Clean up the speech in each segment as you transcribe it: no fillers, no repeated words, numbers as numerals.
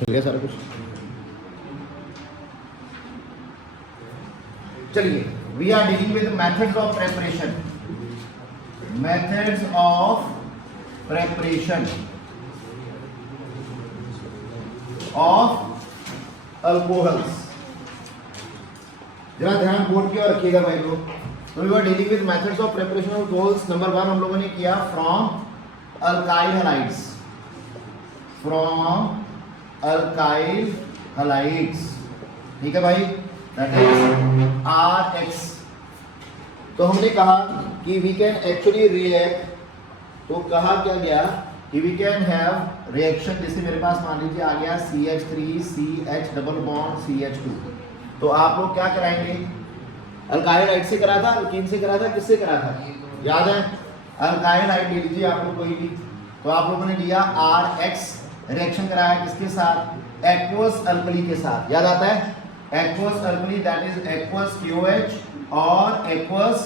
मिल गया सारा कुछ। चलिए, we are dealing with methods of preparation, methods of preparation of alcohols. जरा ध्यान बोर्ड की ओर रखिएगा भाई लोग। तो we are dealing with methods of preparation of alcohols. Number 1 हम लोगों ने किया from alkyl halides, from alkyl halides, ठीक है भाई, दैट इज RX। तो हमने कहा कि वी कैन एक्चुअली रिएक्ट, तो कहा क्या गया कि वी कैन हैव रिएक्शन, जैसे मेरे पास मान लीजिए आ गया CH3 CH double bond CH2। तो आप लोग क्या कराएंगे, अल्काइल हाइड से करा था, अल्कीन से करा था, किससे करा था, याद है? अल्काइल हाइड ले लीजिए आप लोग कोई भी। तो आप लोगों ने लिया RX, रिएक्शन कराया किसके साथ, एक्वस अल्कली के साथ, याद आता है? Aqueous alkali, that is aqueous KOH और एक्वस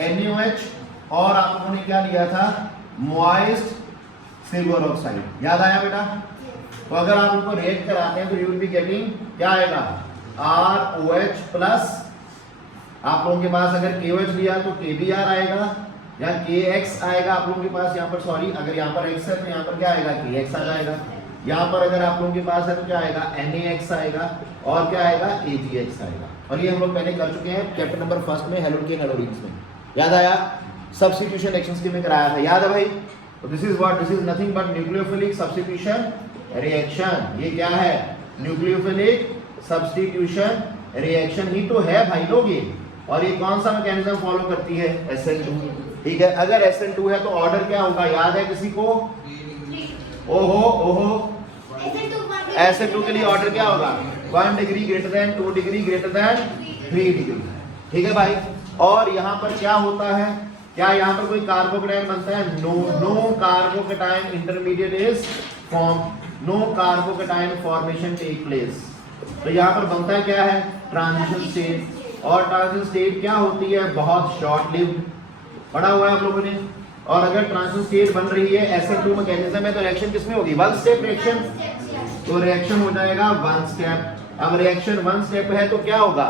NaOH, और आप लोगों ने क्या लिया था, मॉइस्ट सिल्वर ऑक्साइड, याद आया बेटा? तो अगर आप उनको रिएक्ट कराते हैं तो यू विल बी गेटिंग क्या आएगा, ROH प्लस, आप लोगों के पास अगर KOH लिया तो KBr आएगा या KX आएगा आप लोगों के पास, यहाँ पर सॉरी, अगर यहाँ पर X है तो यहाँ पर क्या आएगा, KX आ जाएगा। यहाँ पर अगर आप लोगों के पास है तो क्या आएगा, NaX आएगा, और क्या आएगा, AgX आएगा। और ये हम लोग पहले कर चुके हैं चैप्टर नंबर 1 में हेलोकेन हेलोरीन्स में, याद आया? सब्स्टिट्यूशन रिएक्शंस के में कराया था, याद है भाई? तो this is what, this is nothing but nucleophilic substitution reaction. ये क्या है, न्यूक्लियोफिलिक सब्स्टिट्यूशन रिएक्शन ही तो है भाई लोग ये। और ये कौन सा मैकेनिज्म फॉलो करती है, SN2, ठीक है? अगर SN2 है तो ऑर्डर क्या होगा, याद है किसी को? ओहो, SN2 के लिए ऑर्डर क्या होगा, 1 degree greater than 2 degree greater than 3 degree, ठीक है भाई? और यहाँ पर क्या होता है, क्या यहाँ पर कोई कार्बोकेटाइन बनता है? No carbocation intermediate is form, no carbocation formation take place. तो यहाँ पर बनता है क्या है, ट्रांजिशन स्टेट। और ट्रांजिशन स्टेट क्या होती है, बहुत शॉर्ट लिव्ड, पढ़ा हुआ है आप लोगों ने। और अगर ट्रांजिशन स्टेट बन रही है SN2 मैकेनिज्म है तो रिएक्शन किसमें होगी, 1 स्टेप रिएक्शन। तो रिएक्शन हो जाएगा 1 स्टेप। अब रिएक्शन 1 स्टेप है तो क्या होगा,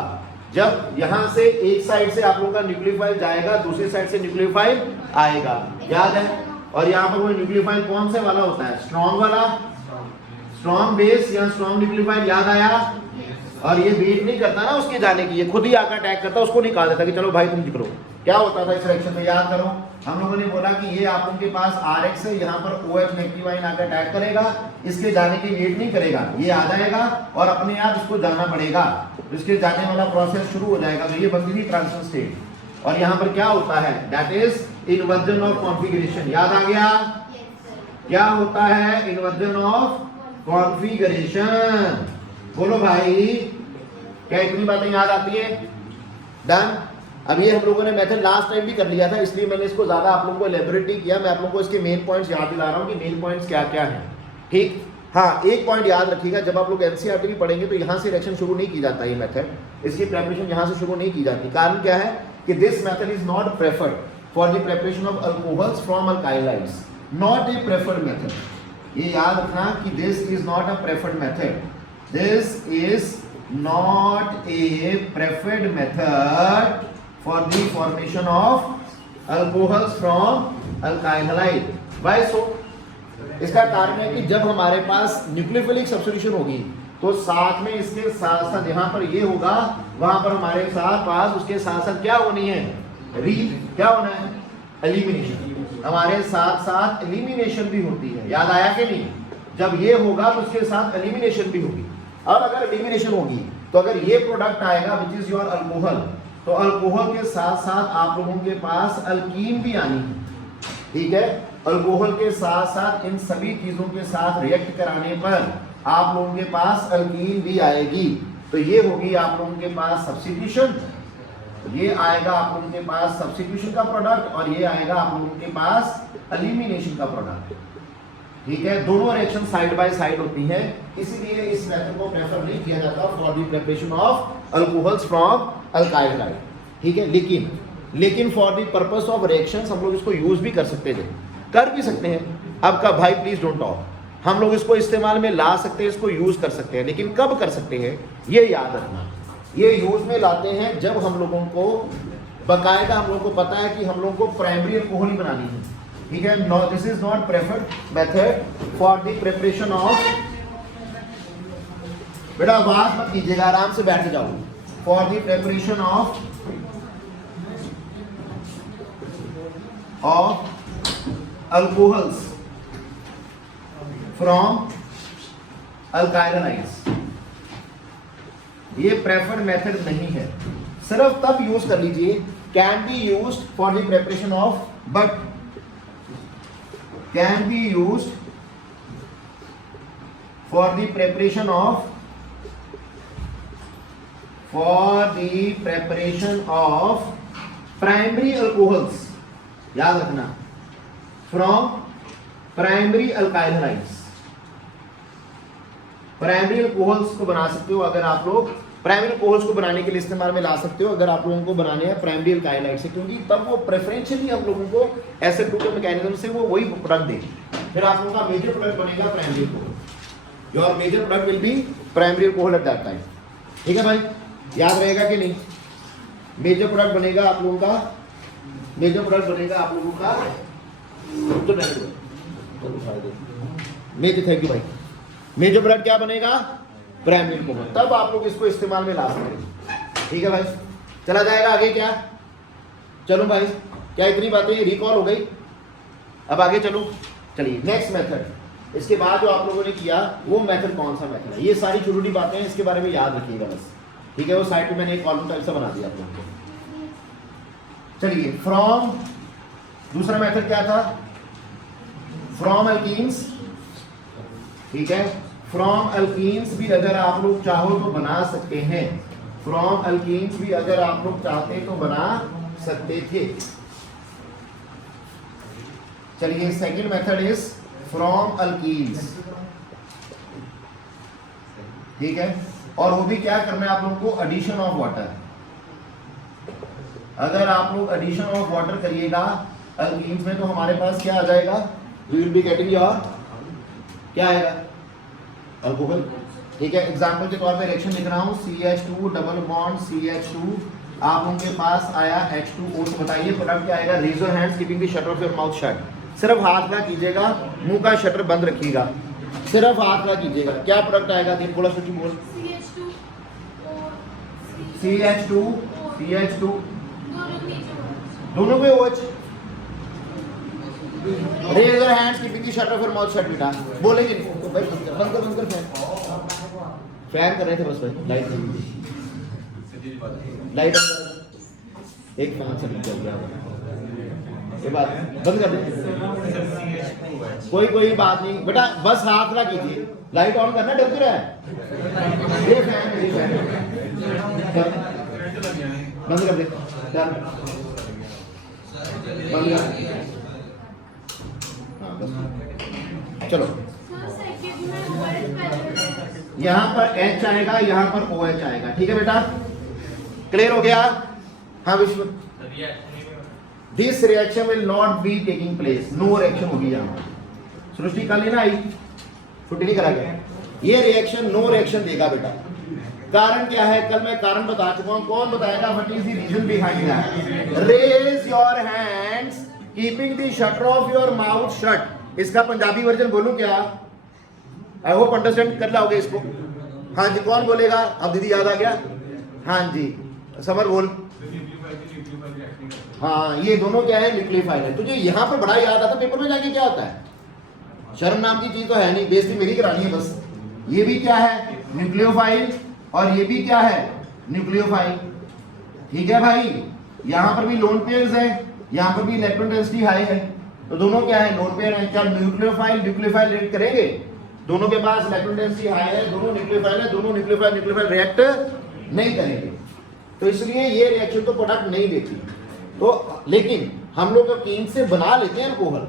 जब यहां से एक साइड से आप लोगों का न्यूक्लियोफाइल जाएगा, दूसरी साइड से न्यूक्लियोफाइल आएगा, याद है? और यहाँ पर वो न्यूक्लियोफाइल कौन से वाला होता है, स्ट्रॉन्ग वाला, स्ट्रॉन्ग बेस या स्ट्रॉन्ग न्यूक्लियोफाइल, याद आया? और ये वेट नहीं करता ना उसके जाने की, ये खुद ही आकर अटैक करता, उसको निकाल देता कि चलो भाई तुम जिक्रो। क्या होता था इस रिएक्शन में, याद करो? हम लोगों ने बोला कि ये आप लोगों के पास RX है, यहाँ पर OH नेगेटिव आयन आकर अटैक करेगा, इसके जाने की वेट नहीं करेगा, ये आ जाएगा और अपने आप इसको जाना पड़ेगा, इसके जाने वाला प्रोसेस शुरू हो जाएगा। तो ये बनती थी ट्रांजिशन स्टेट। और यहाँ पर क्या होता है, that is inversion of configuration, याद आ गया? क्या होता है, इन्वर्जन ऑफ कॉन्फिगरेशन। बोलो भाई, क्या इतनी बातें याद आती है? डन। अब ये हम लोगों ने मेथड लास्ट टाइम भी कर लिया था, इसलिए मैंने इसको ज्यादा आप लोगों को एलेबोरेट नहीं किया। मैं आप लोगों को इसके मेन पॉइंट्स याद दिला रहा हूँ कि मेन पॉइंट्स क्या क्या हैं, ठीक? हाँ, एक पॉइंट याद रखिएगा, जब आप लोग NCERT भी पढ़ेंगे तो यहाँ से रिएक्शन शुरू नहीं की जाता, ये मेथड, इसकी प्रेपरेशन यहाँ से शुरू नहीं की जाती। कारण क्या है कि this method is not preferred for the preparation of alcohols from alkyl halides, not a preferred method. ये याद रखना कि this is not a preferred method, this is not a preferred method for the formation of alcohols from alkyl halide. Why so? इसका कारण है कि जब हमारे पास न्यूक्लियोफिलिक सब्स्टिट्यूशन होगी तो साथ में इसके साथ साथ यहाँ पर ये होगा, वहां पर हमारे साथ पास उसके साथ साथ क्या होनी है, क्या होना है, एलिमिनेशन। हमारे साथ साथ एलिमिनेशन भी होती है, याद आया कि नहीं? जब ये होगा तो उसके साथ एलिमिनेशन भी होगी। अब अगर एलिमिनेशन होगी तो अगर ये प्रोडक्ट आएगा विच इज योर अल्कोहल, तो अल्कोहल के साथ साथ आप लोगों के पास अल्कीन भी आनी है, ठीक है? अल्कोहल के साथ साथ इन सभी चीजों के साथ रिएक्ट कराने पर आप लोगों के पास अल्कीन भी आएगी। तो ये होगी आप लोगों के पास सब्स्टिट्यूशन, ये आएगा आप लोगों के पास सब्स्टिट्यूशन का प्रोडक्ट, और ये आएगा आप लोगों के पास एलिमिनेशन का प्रोडक्ट, ठीक है? दोनों रिएक्शन साइड बाय साइड होती हैं, इसीलिए इस मेथड को प्रेफर नहीं किया जाता for the preparation of alcohols from alkyl hide, ठीक है? लेकिन for the purpose of reactions हम लोग इसको यूज भी कर सकते थे, कर भी सकते हैं। अब का भाई प्लीज डोंट टॉक, हम लोग इसको इस्तेमाल में ला सकते हैं, इसको यूज कर सकते हैं, लेकिन कब कर सकते हैं ये याद रखना। ये यूज में लाते हैं जब हम लोगों को बाकायदा हम लोगों को पता है कि हम लोगों को प्राइमरी अल्कोहल ही बनानी है, ठीक है। This is not preferred method for the preparation of, बेटा आवाज मत कीजिएगा, आराम से बैठ जाओ, for the preparation of alcohols from alkyl halides. ये प्रेफर्ड मेथड नहीं है, सिर्फ तब यूज कर लीजिए, can be used for the preparation of, but can be used for the preparation of, primary alcohols, याद रखना, from primary alkyl halides. Primary alcohols को बना सकते हो अगर आप लोग, प्राइमरी अल्कोहल्स को बनाने के लिए इस्तेमाल में ला सकते हो अगर आप लोगों को बनाने हैं प्राइमरी अल्काइल हाइड्स से, क्योंकि तब वो प्रेफरेंशियली हम लोगों को SN2 के मैकेनिज्म से वो वही प्रोडक्ट दे, फिर आप लोगों का मेजर प्रोडक्ट बनेगा primary alcohol. Your major product will be primary alcohol at that time, ठीक है भाई, याद रहेगा कि नहीं। मेजर प्रोडक्ट बनेगा आप लोगों का, मेजर प्रोडक्ट बनेगा आप लोगों का, मेजर, थैंक यू भाई, मेजर प्रोडक्ट क्या बनेगा, प्राइमरी अल्कोहल, तब आप लोग इसको इस्तेमाल में ला सकते हैं, ठीक है भाई। चला जाएगा आगे क्या, चलो भाई, क्या इतनी बातें रिकॉल हो गई, अब आगे चलो, चलिए नेक्स्ट मेथड। इसके बाद जो आप लोगों ने किया वो मेथड कौन सा मेथड है, ये सारी छोटी छोटी बातें हैं, इसके बारे में याद रखिएगा बस, ठीक है। वो साइड पे मैंने एक कॉलम टाइप से बना दिया आप लोगों को। चलिए फ्रॉम, दूसरा मेथड क्या था, फ्रॉम एल्कीन्स, ठीक है। फ्रॉम एल्कीन्स भी अगर आप लोग चाहो तो बना सकते हैं, फ्रॉम एल्कीन्स भी अगर आप लोग चाहते तो बना सकते थे। चलिए second method is from alkenes, ठीक है। और वो भी क्या करना है आप लोगों को, एडिशन ऑफ वाटर। अगर आप लोग एडिशन ऑफ वाटर करिएगा एल्कीन्स में तो हमारे पास क्या आ जाएगा, we will be getting your, क्या आएगा, अल्कोहल, ठीक है। एग्जांपल के तौर पे रिएक्शन लिख रहा हूं, CH2 डबल बॉन्ड CH2, आप उनके पास आया H2O, तो बताइए प्रोडक्ट क्या आएगा, raise your hands keeping the shutter of your mouth shut, सिर्फ हाथ ना कीजिएगा, मुंह का शटर बंद रखिएगा, सिर्फ हाथ ना कीजिएगा, क्या प्रोडक्ट आएगा, दिन बोला सोची बोल, CH2 दोनों पे OH, raise your hands keeping the shutter of your mouth shut, बेटा बोलेंगे नहीं तो भाई बंद कर फैन कर रहे थे बस भाई, लाइट एक फैन से चल रहा है, ये बात बंद कर दे, कोई बात नहीं बेटा, बस हाथ ना कीजिए, लाइट ऑन करना, डर क्यों रहा है, ये फैन बंद कर दे, बंद कर, चलो यहां पर H आएगा, यहां पर OH आएगा, ठीक है बेटा, क्लियर हो गया। हाँ Vishwa, this reaction will not be taking place, no reaction होगी यहां, सृष्टि कल ही ना आई, छुट्टी नहीं करा गया, ये रिएक्शन नो रिएक्शन देगा बेटा। कारण क्या है, कल मैं कारण बता चुका हूं, कौन बताएगा, what is the reason behind that, raise your hands keeping the shutter of your mouth shut, इसका पंजाबी वर्जन बोलूं क्या, आई होप अंडरस्टैंड कर लाओगे इसको, हाँ जी, कौन बोलेगा, अब दीदी याद आ गया, हाँ जी समर बोल, हाँ ये दोनों क्या है, न्यूक्लियोफाइल है। तुझे यहाँ पे बड़ा याद आता, पेपर में जाके क्या होता है, शर्म नाम की चीज तो है नहीं, बेइज्जती मेरी करानी है बस। ये भी क्या है, न्यूक्लियोफाइल, और ये भी क्या है, न्यूक्लियोफाइल, ठीक है भाई। यहाँ पर भी लोन पेयर्स है, यहाँ पर भी इलेक्ट्रॉन डेंसिटी हाई है, तो दोनों क्या है, लोन पेयर है। क्या न्यूक्लियोफाइल रिएक्ट करेंगे, दोनों के पास इलेक्ट्रॉन डेंसिटी हाई है, दोनों न्यूक्लियोफाइल है, दोनों न्यूक्लियोफाइल रिएक्ट नहीं करेंगे, तो इसलिए ये रिएक्शन तो प्रोडक्ट नहीं देती। तो लेकिन हम लोग एल्कीन से बना लेते हैं अल्कोहल,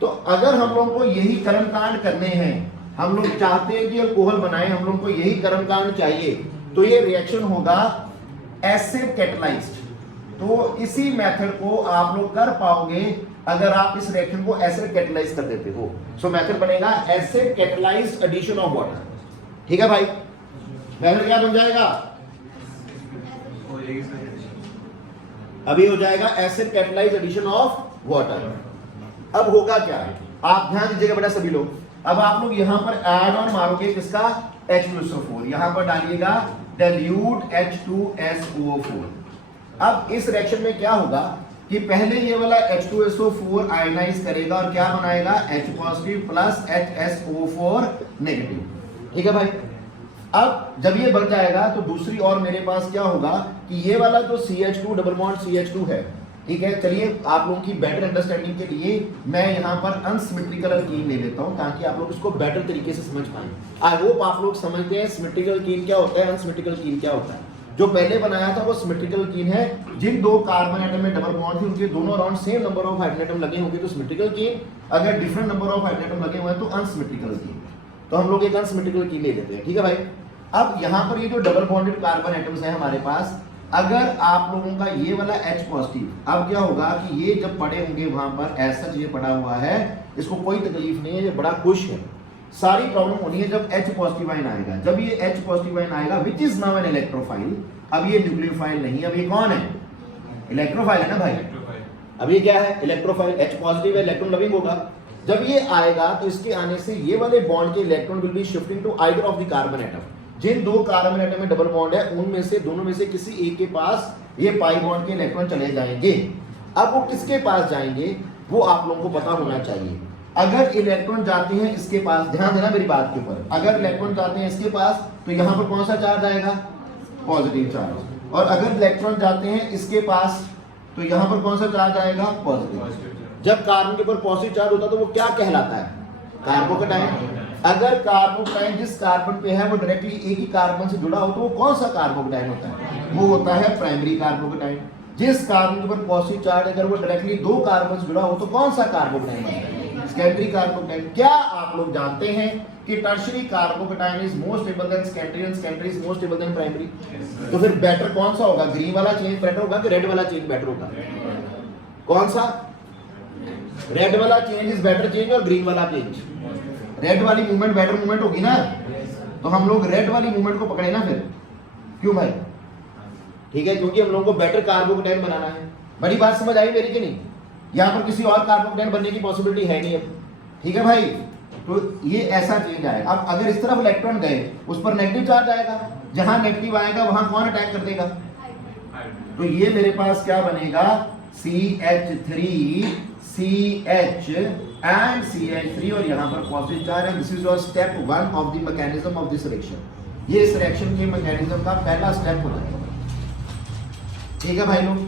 तो अगर हम लोग को यही कर्मकांड करने हैं, हम लोग चाहते हैं कि अल्कोहल बनाएं, हम लोग को यही कर्मकांड चाहिए, तो ये रिएक्शन होगा एसिड कैटलाइज्ड। तो इसी मेथड को आप लोग कर पाओगे अगर आप इस रिएक्शन को एसिड कैटेलाइज कर देते हो। सो मेथड बनेगा acid catalysed addition of water. ठीक है भाई, मेथड क्या बन जाएगा? अभी हो जाएगा acid catalysed addition of water. अब होगा क्या, आप ध्यान दीजिएगा बेटा सभी लोग। अब आप लोग यहां पर ऐड ऑन मारोगे किसका? H2SO4। यहां पर डालिएगा dilute H2SO4। अब इस रिएक्शन में क्या होगा कि पहले ये वाला H2SO4 आयनाइज करेगा और क्या बनाएगा? H positive plus HSO4 negative. ठीक है भाई, अब जब ये बन जाएगा तो दूसरी और मेरे पास क्या होगा कि ये वाला जो CH2 डबल बॉन्ड CH2 है, ठीक है, चलिए आप लोगों की बेटर अंडरस्टैंडिंग के लिए मैं यहाँ पर अनसिमेट्रिकल अल्कीन ले लेता हूँ ताकि आप लोग इसको बेटर तरीके से समझ पाएं। आई होप आप लोग समझते हैं सिमेट्रिकल अल्कीन क्या होता है, अनसिमेट्रिकल अल्कीन क्या होता है। जो पहले बनाया था वो सिमेट्रिकल अल्कीन है, जिन दो कार्बन एटम में डबल बॉन्ड थे उनके दोनों around same number of hydrogen atom लगे होंगे तो सिमेट्रिकल अल्कीन, अगर different number of hydrogen atom लगे हुए हैं तो अनसिमेट्रिकल अल्कीन। तो हम लोग एक अनसिमेट्रिकल अल्कीन ले लेते हैं। ठीक है भाई, अब यहाँ पर ये जो डबल बॉन्डेड कार्बन एटम्स हैं हमारे पास, अगर आप लोगों का ये वाला H पॉजिटिव, अब क्या होगा कि ये जब पड़े होंगे वहां पर ऐसा ये पड़ा हुआ है, इसको कोई तकलीफ नहीं है, ये बड़ा खुश है। सारी प्रॉब्लम होनी है जब H पॉजिटिव आयन आएगा। जब ये H पॉजिटिव आयन आएगा which is now an electrophile, अब ये न्यूक्लियोफाइल नहीं, अब ये कौन है? इलेक्ट्रोफाइल है ना भाई। अब ये क्या है? इलेक्ट्रोफाइल। H पॉजिटिव है, इलेक्ट्रॉन लविंग होगा। जब ये आएगा तो इसके आने से ये वाले बॉन्ड के electron will be shifting to either of the carbon atom. जिन दो कार्बन एटम में डबल बॉन्ड है उनमें से दोनों में से किसी एक के पास ये पाई बॉन्ड के इलेक्ट्रॉन चले जाएंगे। अब वो किसके पास जाएंगे वो आप लोगों को पता होना चाहिए। अगर इलेक्ट्रॉन जाते हैं इसके पास, ध्यान देना मेरी बात के ऊपर, अगर इलेक्ट्रॉन जाते हैं इसके पास तो यहाँ पर कौन सा चार्ज आएगा? Positive charge. और अगर इलेक्ट्रॉन जाते हैं इसके पास तो यहाँ पर कौन सा चार्ज आएगा? पॉजिटिव। जब कार्बन के ऊपर पॉजिटिव चार्ज होता है तो वो क्या कहलाता है? कार्बोकैटायन। अगर कार्बोकैटायन जिस कार्बन पे है वो डायरेक्टली एक ही कार्बन से जुड़ा हो तो वो कौन सा कार्बोकैटायन होता है? वो होता है प्राइमरी कार्बोकैटायन। जिस कार्बन के ऊपर पॉजिटिव चार्ज अगर वो डायरेक्टली दो कार्बन से जुड़ा हो तो कौन सा कार्बोकैटायन बनता है? Secondary carbocation. क्या आप लोग जानते हैं कि tertiary carbocation is more stable then secondary and secondary is more stable then primary? तो फिर बेटर कौन सा होगा? ग्रीन वाला चेंज बेटर होगा कि रेड वाला चेंज बेटर होगा? कौन सा? रेड वाला चेंज इज बेटर चेंज और ग्रीन वाला चेंज? रेड वाली मूवमेंट बेटर मूवमेंट होगी ना, तो हम लोग रेड वाली मूवमेंट को पकड़े ना फिर। क्यों भाई? ठीक है, क्योंकि हम लोगों को बेटर कार्बोकैटायन बनाना है। बड़ी बात समझ आई मेरी कि नहीं? यहाँ पर किसी और कार्बोकैटायन बनने की पॉसिबिलिटी है नहीं अब। ठीक है भाई, तो ये ऐसा चेंज आएगा। अब अगर इस तरफ इलेक्ट्रॉन गए उस पर नेगेटिव चार्ज आएगा, जहां नेगेटिव आएगा वहां कौन अटैक कर देगा? तो ये मेरे पास क्या बनेगा? CH3 CH and CH3 और यहाँ पर पॉजिटिव चार्ज है। This is your step 1 of the mechanism of this reaction. ये इस रिएक्शन के मैकेनिज्म का पहला स्टेप होना है। ठीक है भाई लोग,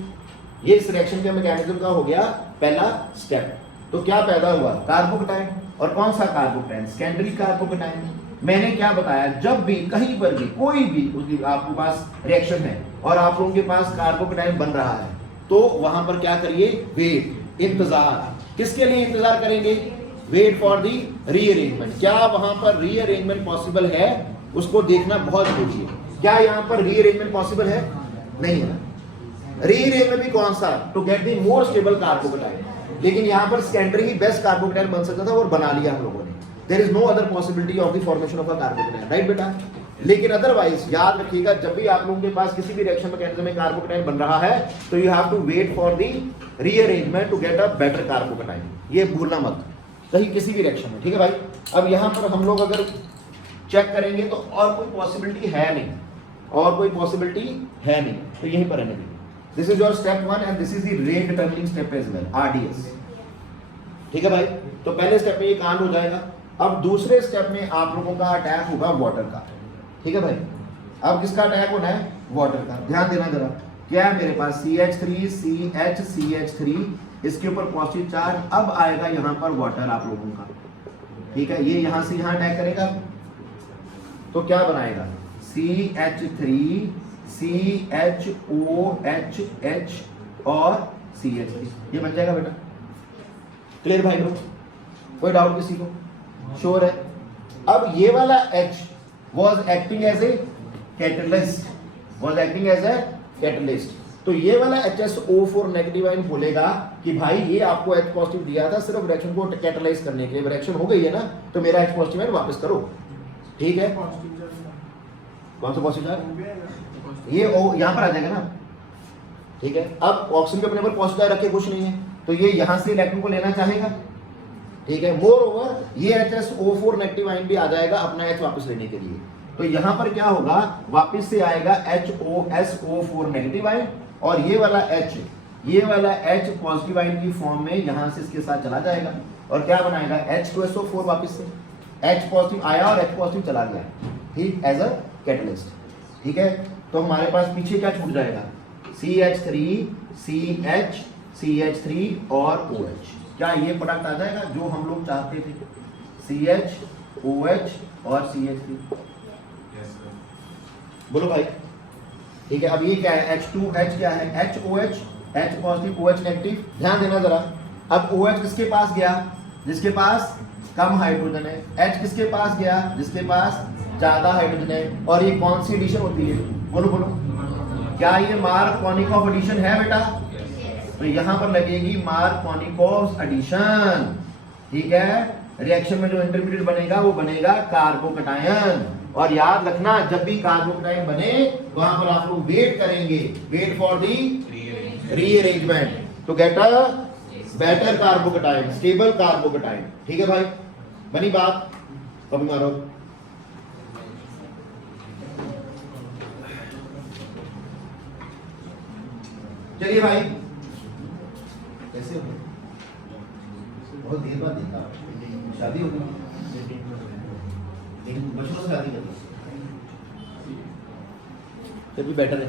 ये इस रिएक्शन के मैकेनिज्म का हो गया पहला स्टेप। तो क्या पैदा हुआ? कार्बोकैटायन। और कौन सा कार्बोकैटायन? Secondary carbocation. मैंने क्या बताया, जब भी कहीं पर भी कोई भी उसकी आपके पास रिएक्शन है और आप लोगों के पास कार्बोकैटायन बन रहा है तो वहां पर क्या करिए? वेट, इंतजार। किसके लिए इंतजार करेंगे? Wait for the rearrangement. क्या वहां पर रीअरेंजमेंट पॉसिबल है उसको देखना बहुत जरूरी है। क्या यहाँ पर रीअरेंजमेंट पॉसिबल है? नहीं है। रीअरेंजमेंट भी कौन सा? To get the more stable carbocation. लेकिन यहाँ पर सेकेंडरी ही बेस्ट कार्बोकैटायन बन सकता था और बना लिया हम लोगों ने। There is no other possibility of the formation of a carbocation, right बेटा? लेकिन अदरवाइज याद रखिएगा, जब भी आप लोगों के पास किसी भी रिएक्शन मैकेनिज्म में कार्बोकैटायन बन रहा है तो you have to wait for the rearrangement to get a better carbocation. ये भूलना मत कहीं किसी भी रिएक्शन में। ठीक है भाई, अब यहाँ पर हम लोग अगर चेक करेंगे तो और कोई पॉसिबिलिटी है नहीं, और कोई पॉसिबिलिटी है नहीं, तो यहीं पर रहने देंगे। This is your step 1 and this is the rate determining step as well, RDS। ठीक है भाई, तो पहले स्टेप में ये कांड हो जाएगा। अब दूसरे स्टेप में आप लोगों का अटैक होगा वाटर का। ठीक है भाई, अब किसका अटैक होना है? वाटर का। ध्यान देना जरा, क्या है मेरे पास? CH3 CH CH3, इसके ऊपर पॉजिटिव चार्ज। अब आएगा यहाँ पर वाटर आप लोगों का। ठीक है, ये यहाँ से यहाँ अटैक करेगा तो क्या बनाएगा? CH3 CHOH H और CH3, ये बन जाएगा बेटा। क्लियर भाई लोग? कोई डाउट किसी को? श्योर है? अब ये वाला H was acting as a catalyst, was acting as a catalyst। तो ये वाला HSO4 नेगेटिव आयन बोलेगा कि भाई ये आपको H पॉजिटिव दिया था सिर्फ रिएक्शन को कैटलाइज करने के लिए, रिएक्शन हो गई है ना तो मेरा H पॉजिटिव आयन वापस करो। ठीक है, कौन सा पॉजिटिव चार्ज, ये O यहाँ पर आ जाएगा ना। ठीक है, अब ऑक्सीजन के अपने पर पॉजिटिव चार्ज रखे कुछ नहीं है तो ये यहाँ से इलेक्ट्रॉन को लेना चाहेगा। ठीक है, मोर ओवर ये HSO4 नेगेटिव आयन भी आ जाएगा अपना H वापस लेने के लिए। तो यहाँ पर क्या होगा, वापस से आएगा HOSO4 नेगेटिव आयन और ये वाला H पॉजिटिव आयन की फॉर्म में यहाँ से इसके साथ चला जाएगा और क्या बनाएगा H2SO4 वापस से। H पॉजिटिव आया और H पॉजिटिव चला गया, ठीक, एज अ कैटलिस्ट। ठीक है, तो हमारे पास पीछे क्या छूट जाएगा, CH3 CH CH3 और OH। क्या ये प्रोडक्ट आ जाएगा जो हम लोग चाहते थे, CH OH और CH3? बोलो भाई। ठीक है, अब ये क्या है, H2H क्या है, HOH, H positive OH negative. ध्यान देना जरा, अब OH किसके पास गया, जिसके पास कम हाइड्रोजन है, H किसके पास गया, जिसके पास ज्यादा हाइड्रोजन है। और ये कौन सी एडिशन होती है, बोलो बोलो, क्या ये मार्कोनिकॉफ एडिशन है बेटा? तो यहाँ पर लगेगी मार्कोनिकॉफ एडिशन। ठीक है, रिएक्शन में जो इंटरमीडिएट बनेगा वो बनेगा कार्बोकटायन। और याद रखना, जब भी कार्बोकटायन बने वहां पर आप लोग वेट करेंगे, wait for the rearrangement to get a better carbocation, stable carbocation. ठीक है भाई, बनी बात? कभी मारो। चलिए भाई, कैसे हो? बहुत देर बाद देखा, शादी हो गई, बचपन से शादी कर ली, फिर भी बेटर है।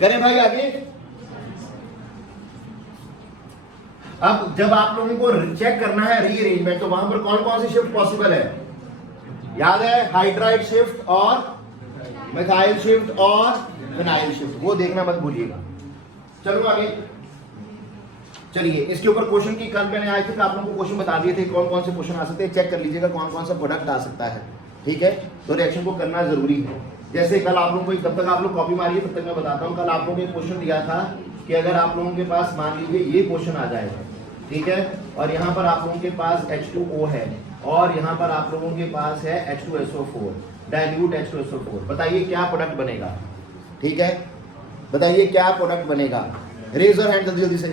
करें भाई आगे। अब जब आप लोगों को चेक करना है रीअरेंजमेंट तो वहां पर कौन कौन सी शिफ्ट पॉसिबल है, याद है, हाइड्राइड शिफ्ट और मिथाइल शिफ्ट और फिनाइल शिफ्ट, वो देखना मत भूलिएगा। चलो आगे चलिए, इसके ऊपर क्वेश्चन की कल मैंने आए थे तो आप लोगों को क्वेश्चन बता दिए थे कौन कौन से क्वेश्चन आ सकते हैं, चेक कर लीजिएगा कौन कौन सा प्रोडक्ट आ सकता है। ठीक है, तो रिएक्शन को करना जरूरी है। जैसे कल आप लोगों को, जब तक आप लोग कॉपी मारिए तब तक मैं बताता हूँ, कल आप लोगों ने क्वेश्चन दिया था कि अगर आप लोगों के पास मान लीजिए ये क्वेश्चन आ जाएगा, ठीक है, और यहाँ पर आप लोगों के पास H2O है और यहाँ पर आप लोगों के पास है H2SO4, डाइल्यूट H2SO4, बताइए क्या प्रोडक्ट बनेगा? ठीक है, बताइए क्या प्रोडक्ट बनेगा? रेज योर हैंड जल्दी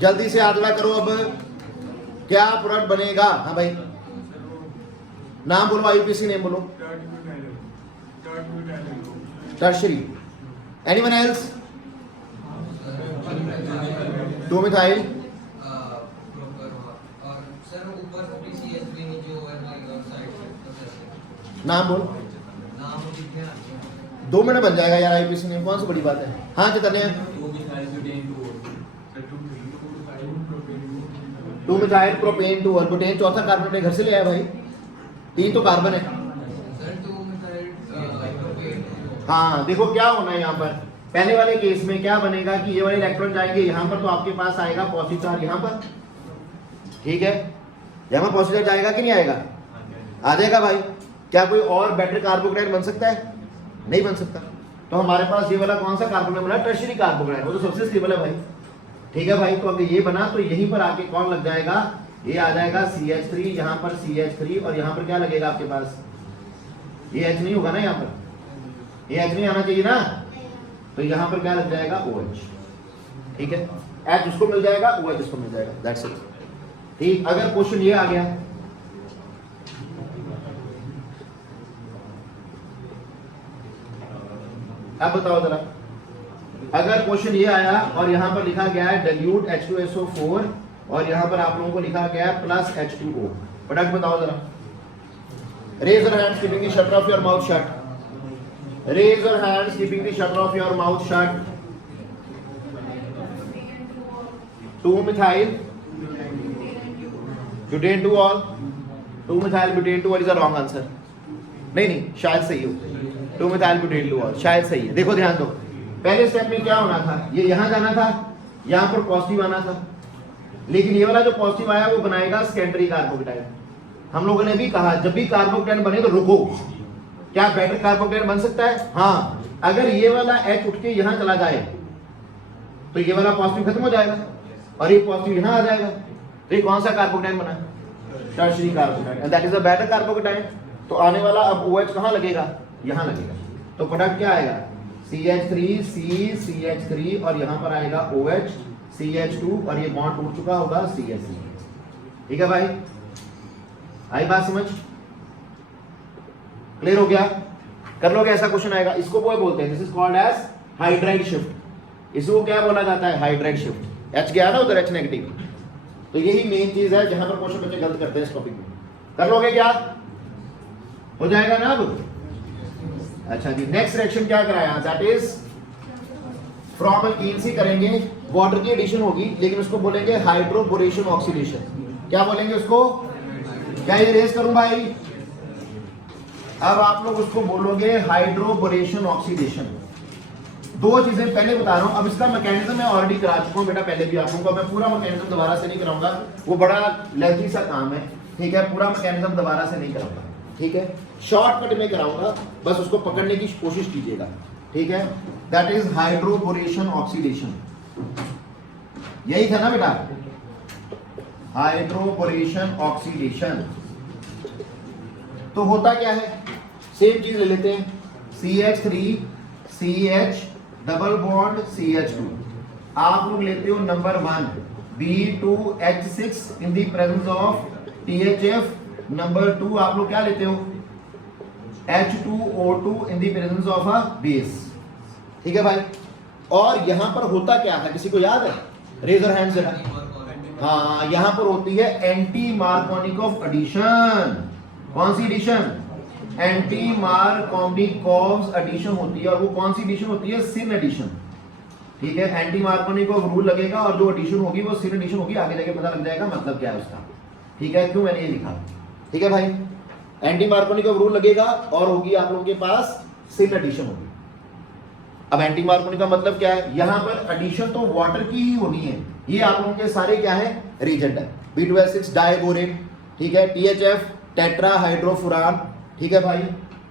जल्दी से आदला करो। अब क्या प्रोडक्ट बनेगा? हाँ भाई, नाम बोलो, आईपीसी नेम बोलो। टर्शरी। Anyone else? 2 मिथाइल। नाम बोल। 2 मिनट बन जाएगा यार, आईपीसी नेम, कौन सी बड़ी बात है। हाँ चैतन्य, 2 मिथाइल प्रोपेन 2 और बुटेन, चौथा कार्बन अपने घर से ले आया भाई, 3 तो कार्बन है। हाँ देखो क्या होना है यहाँ पर, पहले वाले केस में क्या बनेगा कि ये वाले इलेक्ट्रॉन जाएंगे यहाँ पर तो आपके पास आएगा पॉजिटिव चार्ज यहाँ पर। ठीक है, यहाँ पॉजिटिव चार्ज आएगा कि नहीं आएगा? आ जाएगा भाई। क्या कोई और बेटर कार्बोकटायन बन सकता है? नहीं बन सकता। तो हमारे पास ये वाला कौन सा कार्बोकटायन बना, टर्शियरी कार्बोकटायन, वो तो सबसे स्टेबल है भाई। ठीक है भाई, तो अगर ये बना तो यहीं पर आके कौन लग जाएगा, ये आ जाएगा CH3, यहाँ पर CH3 और यहाँ पर क्या लगेगा आपके पास, ये H नहीं होगा ना, यहाँ पर ये H नहीं आना चाहिए ना, तो यहाँ पर क्या लग जाएगा OH। ठीक है, H उसको मिल जाएगा, OH उसको मिल जाएगा, दैट्स इट। ठीक, अगर क्वेश्चन ये आ गया, अब बताओ जरा, अगर क्वेश्चन ये आया और यहाँ पर लिखा गया है डाइल्यूट H2SO4 और यहाँ पर आप लोगों को लिखा गया है प्लस H2O, प्रोडक्ट बताओ जरा। Raise your hands keeping the shutter of your mouth shut, raise your hands keeping the shutter of your mouth shut. 2 methyl butane 2 ol, 2 methyl butane 2 ol is a wrong answer. नहीं शायद सही हो, 2 methyl butane 2 all शायद सही है। देखो ध्यान दो, पहले स्टेप में क्या होना था, ये यहां जाना था, यहां पर पॉजिटिव आना था, लेकिन ये वाला जो पॉजिटिव आया वो बनाएगा सेकेंडरी कार्बोकटायन। हम लोगों ने भी कहा जब भी कार्बोकटायन बने तो रुको, क्या बेटर कार्बोकटायन बन सकता है? हाँ, अगर ये वाला H उठ के यहां चला जाए तो ये वाला पॉजिटिव खत्म हो जाएगा और ये पॉजिटिव यहां आ जाएगा। तो ये कौन सा कार्बोकेटाइन बना? Tertiary carbocation, and that is a better carbocation. तो आने वाला अब OH कहां लगेगा? यहां लगेगा। तो प्रोडक्ट क्या आएगा? CH3 CH3 और यहां पर आएगा OH CH2 और ये बॉन्ड टूट चुका होगा CH3। ठीक है भाई, आई बात समझ? क्लियर हो गया? कर लोगे? ऐसा क्वेश्चन आएगा, इसको वो बोलते हैं, this is called as hydride shift. इसको क्या बोला जाता है? Hydride shift. H गया ना उधर, H नेगेटिव। तो यही मेन चीज है जहां पर क्वेश्चन बच्चे गलत करते हैं इस टॉपिक में। कर लोगे क्या? हो जाएगा ना अब? अच्छा जी, नेक्स्ट रिएक्शन क्या कराया? दैट इज फ्रॉम अल्कीन से करेंगे, वाटर की एडिशन होगी, लेकिन उसको बोलेंगे हाइड्रोबोरेशन ऑक्सीडेशन। क्या बोलेंगे उसको? क्या ये रेस करूं भाई? अब आप लोग उसको बोलोगे हाइड्रोबोरेशन ऑक्सीडेशन। दो चीजें पहले बता रहा हूं, अब इसका मैकेनिज्म मैं ऑलरेडी करा चुका हूं बेटा पहले भी आप लोगों को। मैं पूरा मैकेनिज्म दोबारा से नहीं कराऊंगा, वो बड़ा लेंथी सा काम है। ठीक है, पूरा मैकेनिज्म दोबारा से नहीं कराऊंगा। ठीक है, शॉर्टकट में कराऊंगा, बस उसको पकड़ने की कोशिश कीजिएगा। ठीक है, दैट इज हाइड्रोबोरेशन ऑक्सीडेशन। यही था ना बेटा, हाइड्रोबोरेशन ऑक्सीडेशन। तो होता क्या है? सेम चीज ले लेते हैं, CH3 CH double bond CH2। आप लोग लेते हो number 1 B2H6 in the presence of THF। Number 2 आप लोग क्या लेते हो? H2O2 in the presence of a base. ठीक है भाई, और यहां पर होता क्या था, किसी को याद है? रेजर हैंड से। हाँ, यहां पर होती है एंटी मार्कोनिकॉफ एडिशन। कौन सी एडिशन? एंटी मार्कोनिकॉफ एडिशन होती है, और वो कौन सी एडिशन होती है? Syn addition. ठीक है, एंटी मार्कोनिकॉफ रूल लगेगा और जो एडिशन होगी वो सिन एडिशन होगी। आगे जाके पता लग जाएगा मतलब क्या है उसका। ठीक है, क्यों मैंने ये लिखा? ठीक है भाई, एंटी मार्कोनिकॉफ रूल लगेगा और होगी आप लोगों के पास सिन एडिशन होगी। अब एंटी मार्कोनिक का मतलब क्या है? यहां पर एडिशन तो वाटर की ही होनी है। ये आप लोगों के सारे क्या है? रिएजेंट है। B2H6 डाइबोरेट, ठीक है, THF टेट्रा हाइड्रोफुरान, ठीक है भाई,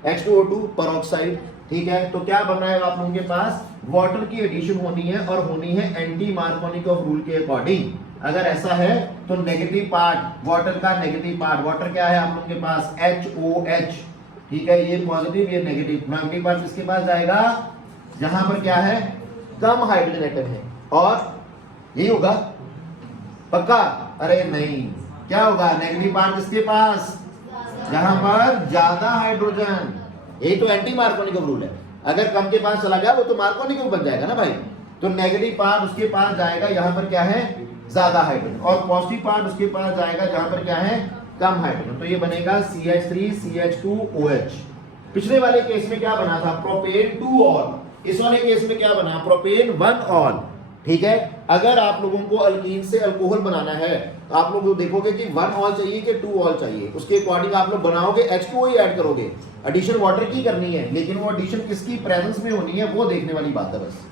H2O2 पेरोक्साइड। ठीक है, तो क्या बन रहा है आप लोगों के पास? वाटर की एडिशन होनी है और होनी है एंटी मार्कोनिकॉफ रूल के अकॉर्डिंग। अगर ऐसा है तो नेगेटिव पार्ट, वाटर का नेगेटिव पार्ट, वाटर क्या है आप लोगों के पास? HOH। ठीक है, ये पॉजिटिव ये नेगेटिव। नेगेटिव पार्ट किसके पास जाएगा? जहां पर क्या है? कम हाइड्रोजन एटम है। और यही होगा पक्का? अरे नहीं, क्या होगा? नेगेटिव पार्ट किसके पास? जहां पर ज्यादा हाइड्रोजन। यही तो एंटी मार्कोनिकॉफ रूल है। अगर कम के पास चला गया वो तो मार्कोनिकॉफ बन जाएगा ना भाई। तो नेगेटिव पार्ट उसके पास जाएगा यहां पर क्या है? ज्यादा हाइड्रोजन, और पॉजिटिव पार्ट उसके पास जाएगा जहां पर क्या है? कम हाइड्रोजन। तो ये बनेगा CH3 CH2 OH। पिछले वाले केस में क्या बना था? Propane 2 all. इस वाले केस में क्या बना? Propane 1 all. ठीक है, अगर आप लोगों को अल्कीन से अल्कोहल बनाना है तो आप लोग देखोगे कि 1 ऑल चाहिए कि 2 ऑल चाहिए। उसके अकॉर्डिंग आप लोग बनाओगे, H2O ही ऐड करोगे। एडिशन वाटर की करनी है, लेकिन वो एडिशन किसकी प्रेजेंस में होनी है वो देखने वाली बात है बस।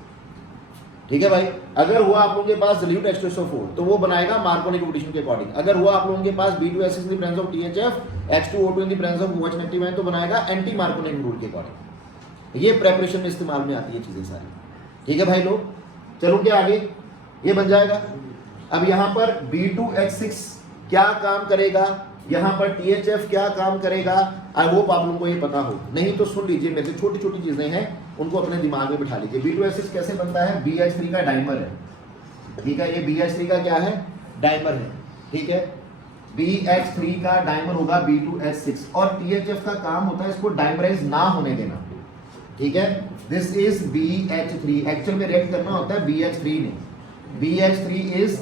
ठीक है भाई, अगर हुआ आप लोगों के पास dilute H2SO4 तो वो बनाएगा मार्कोनिक एडिशन के अकॉर्डिंग। अगर हुआ आप लोगों के पास B2H6 in the presence of THF H2O2 in the presence of OH negative तो बनाएगा एंटी मार्कोनिक रूल के अकॉर्डिंग। ये प्रेपरेशन में इस्तेमाल में आती है चीजें सारी। ठीक है भाई लोग, चलो क्या आगे ये बन जाएगा। अब यहां पर B2H6 क्या काम करेगा, यहां पर THF क्या काम करेगा। आई होप आप लोगों को ये पता हो, नहीं तो सुन लीजिए मेरे से, छोटी छोटी चीजें हैं उनको अपने दिमाग में बिठा लीजिए। B2H6 कैसे बनता है? BH3 का डाइमर है। ठीक है, ये BH3 का क्या है? डाइमर है। ठीक है, BH3 का डाइमर होगा B2H6 और THF का काम होता है इसको डाइमराइज ना होने देना। ठीक है, दिस इज BH3। एक्चुअल में रिएक्ट करना होता है BH3 ने। BH3 is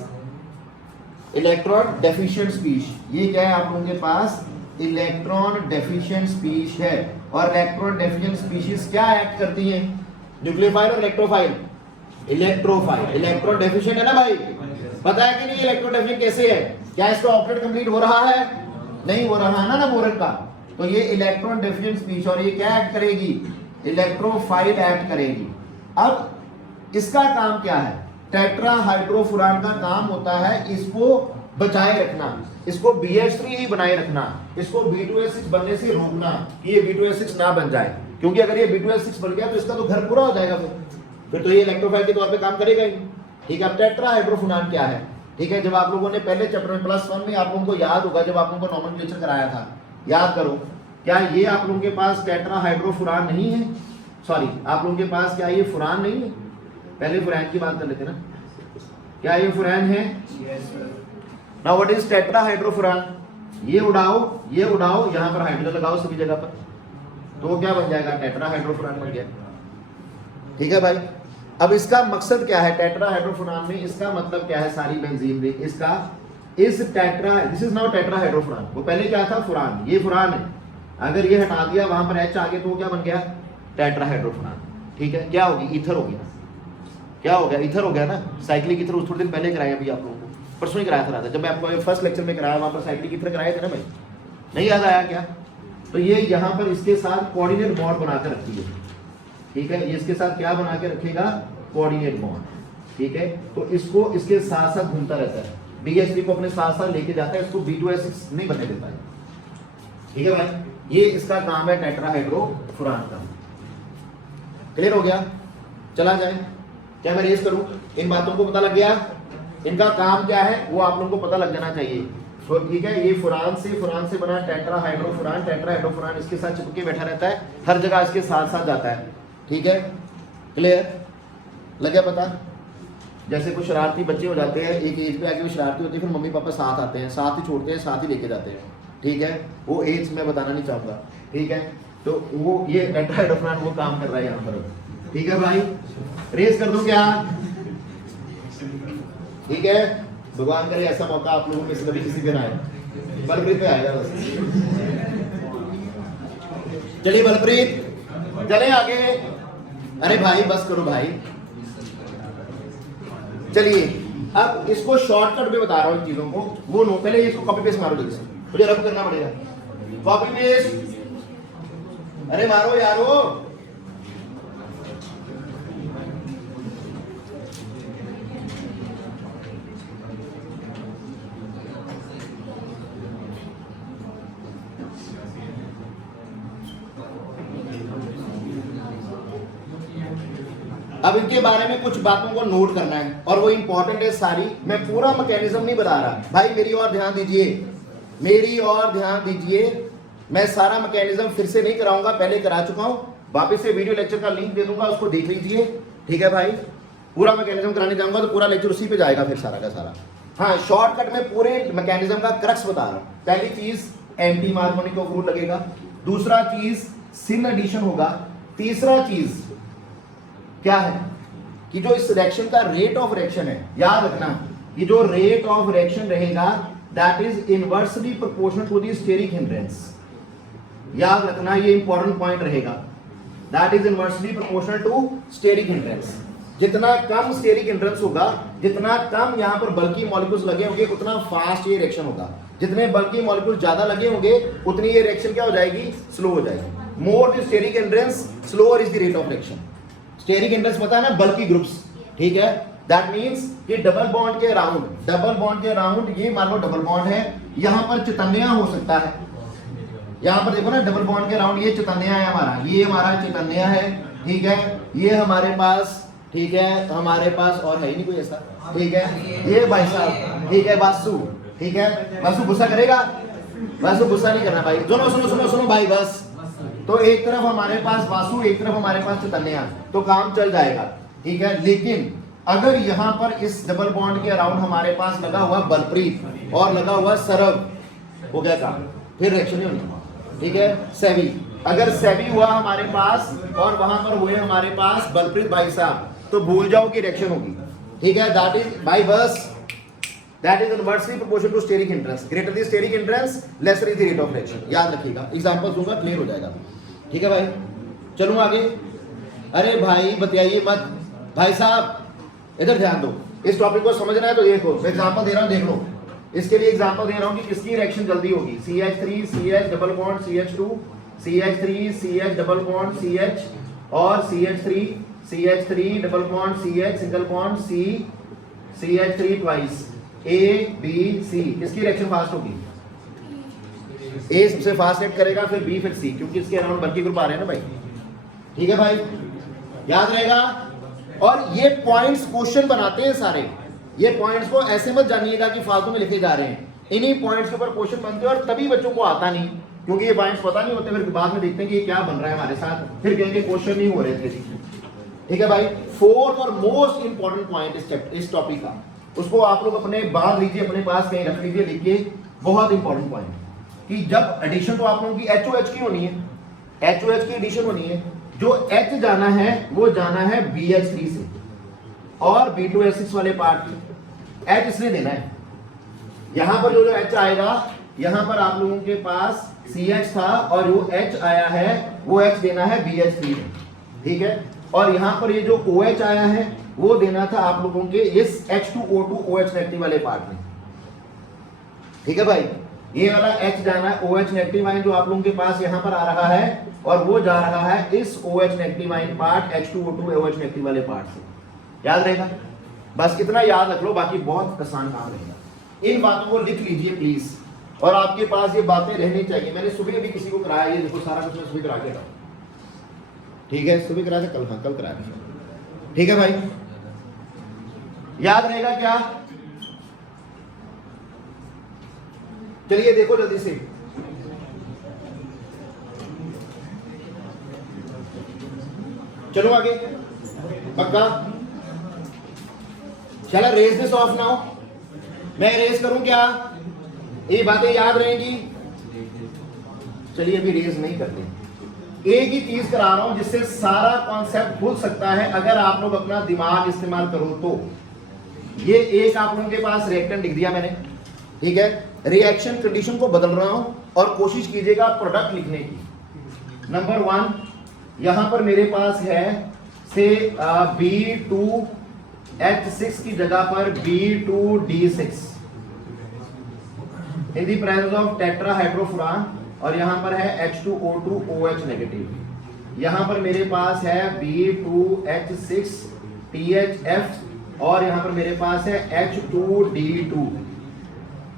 electron deficient species. ये क्या है आप लोगों के पास? इलेक्ट्रॉन डेफिशिएंट स्पीशीज है। और इलेक्ट्रॉन डेफिशिएंट स्पीशीज क्या एक्ट करती हैं? न्यूक्लियोफाइल और इलेक्ट्रोफाइल? इलेक्ट्रोफाइल। इलेक्ट्रॉन डेफिशिएंट है ना भाई? पता है कि नहीं इलेक्ट्रॉन डेफिशिएंट कैसे है? क्या इसका ऑक्टेट कंप्लीट हो रहा है? नहीं हो रहा है ना बोरन का। तो ये इलेक्ट्रॉन डेफिशिएंट स्पीशीज, और ये क्या एक्ट करेगी? इलेक्ट्रोफाइल एक्ट करेगी। अब इसका काम क्या है? टेट्रा हाइड्रोफुरान का काम होता है इसको बचाए रखना, इसको BH3 ही बनाए रखना, इसको B2H6 बनने से रोकना कि ये B2H6 ना बन जाए। क्योंकि अगर ये B2H6 बन गया तो इसका तो घर पूरा हो जाएगा, फिर तो ये इलेक्ट्रोफाइल के तौर पे काम करेगा ही। ठीक है, अब टेट्राहाइड्रोफुरान क्या है? ठीक है, जब आप लोगों ने पहले चैप्टर में +1 में आप लोगों को याद होगा, जब आप लोगों को नॉमेनक्लेचर कराया था, याद करो, क्या ये आप लोगों के पास टेट्राहाइड्रोफुरान नहीं है? सॉरी, आप लोगों के पास क्या ये फुरान नहीं है? पहले फुरान की बात कर लेते ना, क्या ये फुरान है? Now what is tetrahydrofuran? ये उड़ाओ, यहाँ पर हाइड्रोजन लगाओ सभी जगह पर, तो क्या बन जाएगा? टेट्राहाइड्रोफुरान बन गया। ठीक है भाई, अब इसका मकसद क्या है टेट्राहाइड्रोफुरान में? इसका मतलब क्या है? सारी बेंजीन में इसका दिस इज नाउ टेट्राहाइड्रोफुरान। वो पहले क्या था? फुरान, ये फुरान है। अगर ये हटा दिया, वहां पर H आ गया, तो वो क्या बन गया? टेट्राहाइड्रोफुरान। ठीक है, क्या होगी? ईथर हो गया। क्या हो गया? ईथर हो गया ना। साइक्लिक ईथर थोड़े दिन पहले कराया अभी आप लोगों को, परसों ही कराया था रात, जब मैं आपको फर्स्ट लेक्चर में कराया, वहां पर साइक्लिक ईथर कराए थे ना भाई, नहीं याद आया क्या? तो ये यहाँ पर इसके साथ कोऑर्डिनेट बॉन्ड बनाकर रखती है। ठीक है, ये इसके साथ क्या बना के रखेगा? Coordinate bond. ठीक है, तो इसको इसके साथ साथ घूमता रहता है, BH3 को अपने साथ साथ लेके जाता है, इसको B2H6 नहीं बनने देता है। ठीक है भाई, ये इसका काम है टेट्राहाइड्रोफुरान का। क्लियर हो गया? चला जाए, क्या मैं रेस करूं? इन बातों को पता लग गया? इनका काम क्या है वो आप लोगों को पता लग जाना चाहिए। तो ठीक है, ये फुरान से बना टेट्राहाइड्रोफुरान इसके साथ चिपके बैठा रहता है, हर जगह इसके साथ साथ जाता है। ठीक है, क्लियर? लग गया पता? जैसे कुछ शरारती बच्चे हो जाते हैं, एक एज पे आके वो शरारती होते हैं, फिर मम्मी पापा साथ आते हैं, साथ ही छोड़ते हैं, साथ ही लेके जाते हैं। ठीक है, वो एज मैं बताना नहीं चाहूँगा। ठीक है, तो वो ये टेट्राहाइड्रोफुरान वो काम कर रहा है यहाँ पर। ठीक है भाई, रेस कर दूं क्या? ठीक है, भगवान करे ऐसा मौका आप लोगों में से कभी किसी दिन आए। बलप्रीत पे आएगा बस। चलिए बलप्रीत, चले आगे। अरे भाई बस करो भाई। चलिए, अब इसको शॉर्टकट में बता रहा हूँ चीजों को, वो नो, पहले इसको कॉपी पेस्ट मारो जल्दी से, मुझे रब करना पड़ेगा। कॉपी पेस्ट, अरे मारो यारो। अब इनके बारे में कुछ बातों को नोट करना है और वो इंपॉर्टेंट है सारी। मैं पूरा मैकेनिज्म नहीं बता रहा भाई, मेरी और ध्यान दीजिए, मेरी और ध्यान दीजिए। मैं सारा मैकेनिज्म फिर से नहीं कराऊंगा, पहले करा चुका हूं। वापस से वीडियो लेक्चर का लिंक दे दूंगा, उसको देख लीजिए। ठीक है भाई, पूरा मैकेनिज्म कराने जाऊंगा तो पूरा लेक्चर उसी पे जाएगा फिर सारा का सारा। हाँ, शॉर्टकट में पूरे मैकेनिज्म का क्रक्स बता रहा हूं। पहली चीज एंटी मार्कोनी को रूल लगेगा, दूसरा चीज सिन एडिशन होगा, तीसरा चीज क्या है कि जो इस रिएक्शन का रेट ऑफ रिएक्शन है, याद रखना कि जो रेट ऑफ रिएक्शन रहेगा that is inversely proportional to the steric hindrance. याद रखना, ये इंपॉर्टेंट पॉइंट रहेगा, that is inversely proportional to steric hindrance. जितना कम स्टेरिक हिंड्रेंस होगा, जितना कम यहाँ पर बल्की मॉलिक्यूल्स लगे होंगे, उतना फास्ट ये रिएक्शन होगा। जितने बल्की मॉलिक्यूल्स ज्यादा लगे होंगे, उतनी ये रिएक्शन क्या हो जाएगी? स्लो हो जाएगी। More the steric hindrance, slower is the rate of reaction. Steric hindrance पता है ना, बल्की ग्रुप्स। ठीक है, दैट मींस कि डबल बॉन्ड के अराउंड ये मान लो डबल बॉन्ड है, यहां पर चैतन्य हो सकता है। यहां पर देखो ना, डबल बॉन्ड के अराउंड ये चैतन्य है हमारा, ये हमारा चैतन्य है। ठीक है, ये हमारे पास, ठीक है, हमारे पास और है ही नहीं कोई ऐसा। ठीक है, ये भाई साहब, ठीक है, वासु। ठीक है, वासु गुस्सा करेगा? वासु गुस्सा नहीं करना भाई, सुनो सुनो सुनो सुनो भाई, बस। तो एक तरफ हमारे पास वासु, एक तरफ हमारे पास चैतन्य, तो काम चल जाएगा। ठीक है, लेकिन अगर यहाँ पर इस डबल बॉन्ड के अराउंड हमारे पास लगा हुआ बलप्रीत और लगा हुआ सरव, हो गया काम, फिर रिएक्शन नहीं होनी। ठीक है, सेवी, अगर सेवी हुआ हमारे पास और वहां पर हुए हमारे पास बलप्रीत भाई साहब, तो भूल जाओ कि रिएक्शन होगी। ठीक है, दैट इज भाई बस, that is inversely proportional to steric hindrance. Greater the steric hindrance, lesser is the rate of reaction. याद रखिएगा, एग्जांपल दूंगा, क्लियर हो जाएगा। ठीक है भाई, चलूं आगे। अरे भाई बताइए मत भाई साहब, इधर ध्यान दो, इस टॉपिक को समझना है तो देखो, मैं एग्जांपल दे रहा हूं, देख लो। इसके लिए एग्जांपल दे रहा हूं कि किसकी रिएक्शन जल्दी होगी। CH3 CH double bond CH2, CH3 CH double bond CH और CH3 double bond CH single bond C, CH3 twice, A B C। किसकी रिएक्शन फास्ट होगी? A सबसे फास्ट रिएक्ट करेगा, फिर B, फिर C, क्योंकि इसके अराउंड बल्की ग्रुप आ रहे हैं ना भाई। ठीक है भाई, याद रहेगा। और ये पॉइंट्स क्वेश्चन बनाते हैं सारे, ये पॉइंट्स को ऐसे मत जानिएगा कि फालतू में लिखे जा रहे हैं, इन्हीं पॉइंट्स के ऊपर क्वेश्चन बनते हैं। और तभी बच्चों को आता नहीं, क्योंकि ये पॉइंट्स पता नहीं होते, फिर बाद में देखते हैं कि ये क्या बन रहा है हमारे साथ, फिर कहेंगे क्वेश्चन नहीं हो रहे थे। ठीक है भाई, फोर्थ और मोस्ट इंपॉर्टेंट पॉइंट इस टॉपिक का, उसको आप लोग अपने बांध लीजिए, अपने पास कहीं रख लीजिए लिख के। बहुत इंपॉर्टेंट पॉइंट कि जब एडिशन तो आप लोगों की HOH की होनी है, HOH की एडिशन होनी है, जो H जाना है वो जाना है BH3 से और B2H6 वाले पार्ट में H इसलिए देना है। यहां पर जो H आएगा, यहां पर आप लोगों के पास CH था और जो H आया है वो H देना है BH3 में, ठीक है। और यहां पर ये जो OH आया है वो देना था आप लोगों के इस H2O2 OH नेगेटिव वाले पार्ट में, ठीक है भाई। ये वाला H जाना है OH नेगेटिव आयन जो आप लोगों के पास यहां पर आ रहा है, और वो जा रहा है इस OH negative ion part H2O2 OH negative वाले पार्ट से। याद रहेगा, बस इतना याद रख लो, बाकी बहुत आसान काम रहेगा। इन बातों को लिख लीजिए प्लीज, और आपके पास ये बातें रहनी चाहिए। मैंने सुबह भी किसी को कराया, ये देखो सारा कुछ मैं सुबह करा के रहा, ठीक है, सुबह कराया था, कल, हाँ कल कराया, ठीक है भाई। याद रहेगा क्या? चलिए देखो जल्दी से, चलो आगे, पक्का। चलो रेज दिस ऑफ नाउ, मैं रेज करूं क्या? ये बातें याद रहेंगी? चलिए अभी रेज नहीं करते, एक ही चीज करा रहा हूं जिससे सारा कॉन्सेप्ट खुल सकता है अगर आप लोग अपना दिमाग इस्तेमाल करो तो। ये एक आप लोगों के पास रिएक्टेंट लिख दिया मैंने, ठीक है। रिएक्शन कंडीशन को बदल रहा हूं और कोशिश कीजिएगा प्रोडक्ट लिखने की। नंबर 1, यहां पर मेरे पास है से B2H6 की जगह पर B2D6 in the presence of tetrahydrofuran, और यहां पर है H2O2 OH नेगेटिव। यहां पर मेरे पास है B2H6 THF, और यहां पर मेरे पास है H2D2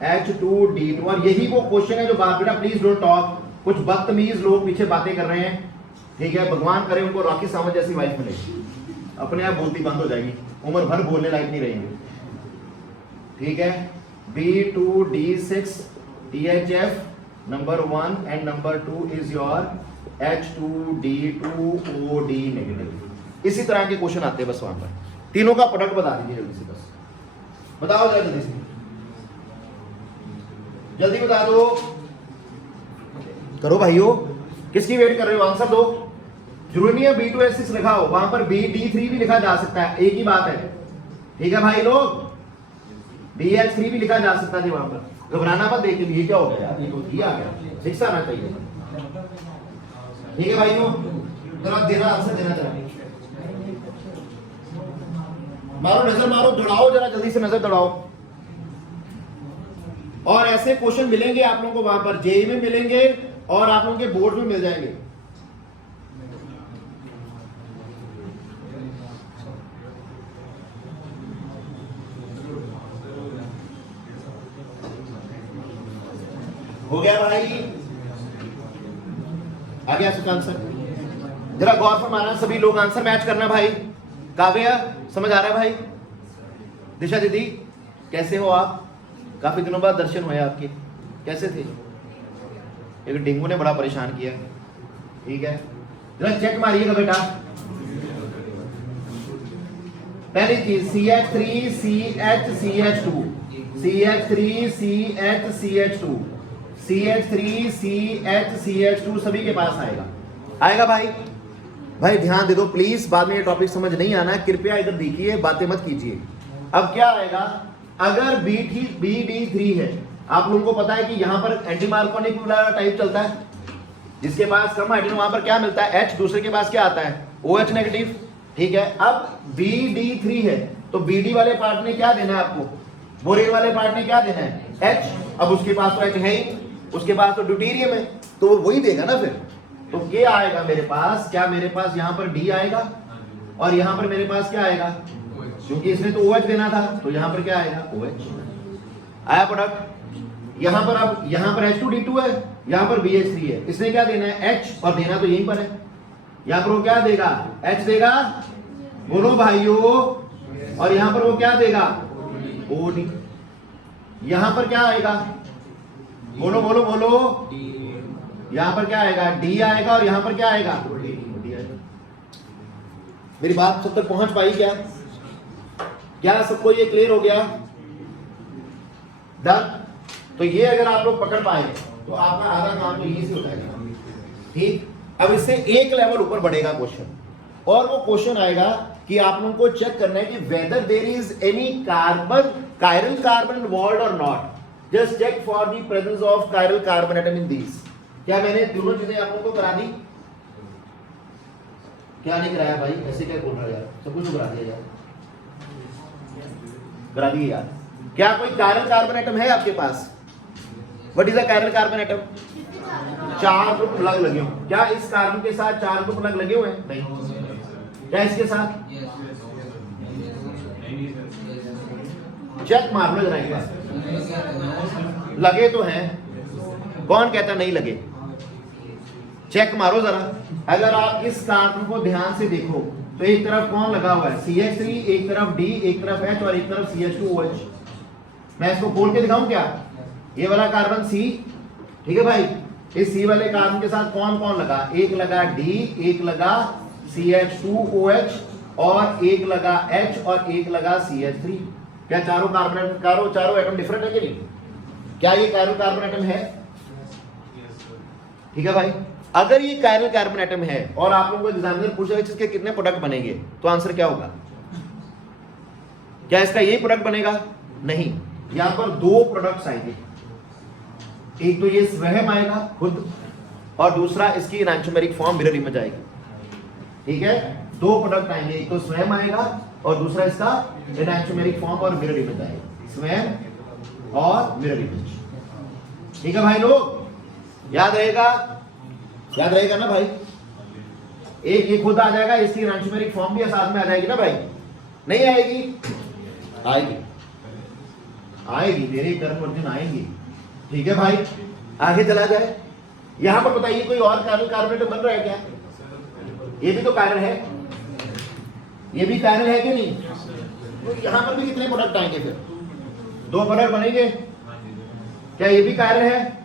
H2D2। और यही वो क्वेश्चन है जो बात, बेटा प्लीज डोंट टॉक, कुछ बदतमीज लोग पीछे बातें कर रहे हैं, ठीक है। भगवान करे उनको रॉकी सावंत जैसी वाइफ मिले, अपने आप बोलती बंद हो जाएगी, उम्र भर बोलने लायक नहीं रहेंगे, ठीक है। B2D6 THF number 1 and number 2 is your H2D2OD negative. इसी तरह के क्वेश्चन आते हैं बस वहां पर। तीनों का प्रोडक्ट बता दीजिए जल्दी से, बस बताओ जरा जल्दी से, जल्दी बता दो, करो भाइयों, किसकी वेट कर रहे हो? आंसर दो। जरूरी नहीं है B2H6 लिखा हो, वहां पर BD3 भी लिखा जा सकता है, एक ही बात है, ठीक है भाई लोग। BH3 भी लिखा जा सकता है वहां पर, घबराना मत। देख लीजिए क्या हो गया यार, ये आ गया, शिक्षा आना चाहिए, ठीक है भाइयों। जरा देना आंसर देना, जरा मारो नजर, मारो, दौड़ाओ जरा जल्दी से, नजर दौड़ाओ। और ऐसे क्वेश्चन मिलेंगे आप लोगों को वहां पर, जेई में मिलेंगे और आप लोगों के बोर्ड में मिल जाएंगे। हो गया भाई, आ गया इसका आंसर। जरा गौर फरमाना, सभी लोग आंसर मैच करना भाई। काव्या समझ आ रहा है भाई? दिशा दीदी कैसे हो आप? काफी दिनों बाद दर्शन हुए आपके, कैसे थे? एक डेंगू ने बड़ा परेशान किया, ठीक है। जरा चेक मारिएगा बेटा। पहली चीज CH3CHCH2 CH3CHCH2 CH3CHCH2 सभी के पास आएगा, आएगा भाई। भाई ध्यान दे दो प्लीज, बाद में ये टॉपिक समझ नहीं आना है, कृपया इधर देखिए, बातें मत कीजिए। अब क्या आएगा? अगर BD3 है, आप लोगों को पता है कि यहां पर एंटी मार्कोनिक वाला टाइप चलता है, जिसके पास कम हाइड्रोजन वहां पर क्या मिलता है? H, दूसरे के पास क्या आता है? OH नेगेटिव, ठीक है। अब BD3 है तो BD वाले पार्ट ने क्या देना है आपको? बोरेन वाले पार्ट ने क्या देना है? H। अब उसके पास तो H है ही, उसके पास तो ड्यूटेरियम है, तो वो वही देगा ना फिर। तो क्या आएगा मेरे पास? क्या मेरे पास यहाँ पर D आएगा और यहाँ पर मेरे पास क्या आएगा? क्योंकि इसने तो OH देना था, तो यहाँ पर क्या आएगा? OH आया प्रोडक्ट। यहाँ पर अब यहाँ पर H2D2 है, यहाँ पर BH3 है, इसने क्या देना है? H, और देना तो यहीं पर है, यहाँ पर वो क्या देगा, H देगा, बोलो भाइयों, और यहाँ पर वो क्या देगा, OD। यहाँ पर क्या आएगा, बोलो बोलो बोलो, यहाँ पर क्या आएगा, D आएगा, और यहाँ पर क्या आएगा, D आएगा। मेरी बात सब तक पहुंच पाई क्या? क्या सबको ये क्लियर हो गया? डन। तो ये अगर आप लोग पकड़ पाए तो आपका आधा काम तो यही से हो जाएगा। ठीक, अब इससे एक लेवल ऊपर बढ़ेगा क्वेश्चन, और वो क्वेश्चन आएगा कि आप लोगों को चेक करना है कि whether there is any carbon, chiral carbon involved और not. Just check for the presence of chiral carbon atom in these. क्या मैंने दोनों चीजें आप लोगों को करा दी? क्या नहीं कराया भाई? ऐसे क्या बोल रहा है यार, सब कुछ करा दिया यार, करा दिए यार। क्या कोई कायरल कार्बन एटम है आपके पास? What is a chiral carbon atom? 4 group अलग लगे हो। क्या इस कार्बन के साथ 4 ग्रुप अलग लगे हुए हैं? नहीं। क्या इसके साथ? चेक मार लो जरा एक बार, लगे तो हैं। कौन कहता नहीं लगे? चेक मारो जरा। अगर आप इस कार्बन को ध्यान से देखो तो एक तरफ कौन लगा हुआ है, CH3, एक तरफ D, एक तरफ H और एक तरफ CH2OH। मैं इसको खोल के दिखाऊं क्या? ये वाला कार्बन C, ठीक है भाई, इस C वाले कार्बन के साथ कौन कौन लगा? एक लगा D, एक लगा CH2OH और एक लगा H और एक लगा CH3। क्या चारों कार्बन, चारों एटम डिफरेंट है कि नहीं? क्या ये कायरल कार्बन एटम है? ठीक है भाई, अगर ये कायरल कार्बन एटम है और आप लोगों को एग्जामिनर पूछेगा इसके कितने प्रोडक्ट बनेंगे, तो आंसर क्या होगा? क्या इसका यही प्रोडक्ट बनेगा? नहीं, यहां पर 2 प्रोडक्ट्स आएंगे। एक तो ये स्वयं आएगा खुद, और दूसरा इसकी एनांटोमेरिक फॉर्म मिरर इमेज आएगी। ठीक है, 2 प्रोडक्ट आएंगे, एक तो स्वयं आएगा और दूसरा इसका एनांटोमेरिक फॉर्म और मिरर इमेज आएगी। स्वयं और मिरर इमेज। ठीक है भाई लोग, याद रहेगा? याद रहेगा ना भाई? एक ये खुद आ जाएगा, इसकी एनांटोमेरिक फॉर्म भी साथ में आ जाएगी ना भाई? नहीं आएगी? आएगी, आएगी, मेरे कर्म अर्जुन आएंगी। ठीक है भाई, आगे चला जाए। यहां पर बताइए कोई और कायरल कार्बोनेट बन रहा है क्या? ये भी तो कायरल है, ये भी कायरल है कि नहीं? तो यहां पर भी कितने प्रोडक्ट आएंगे फिर? 2 प्रोडक्ट बनेंगे। क्या ये भी कायरल है?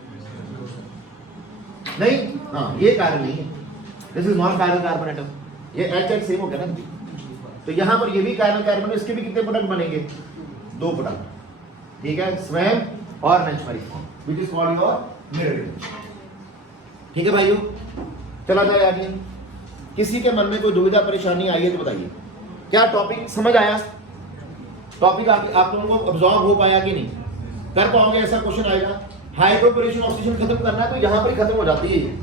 नहीं, हाँ ये कायरल नहीं है, this is not chiral carbon atom. ये H सेम हो गया ना। तो यहां पर ये भी कायरल कार्बन, इसके भी कितने प्रोडक्ट बनेंगे? 2 प्रोडक्ट। ठीक है, स्वयं और enantiomeric form, which is called your mirror image. ठीक है भाइयों, चला जाए आगे। किसी के मन में कोई दुविधा परेशानी आई है तो बताइए। क्या टॉपिक समझ आया? टॉपिक आप लोगों को अब्सॉर्ब हो पाया कि नहीं? कर पाओगे? ऐसा क्वेश्चन आएगा। हाइड्रोपोरेशन ऑक्सीजन खत्म करना है तो यहाँ पर ही खत्म हो जाती है ये।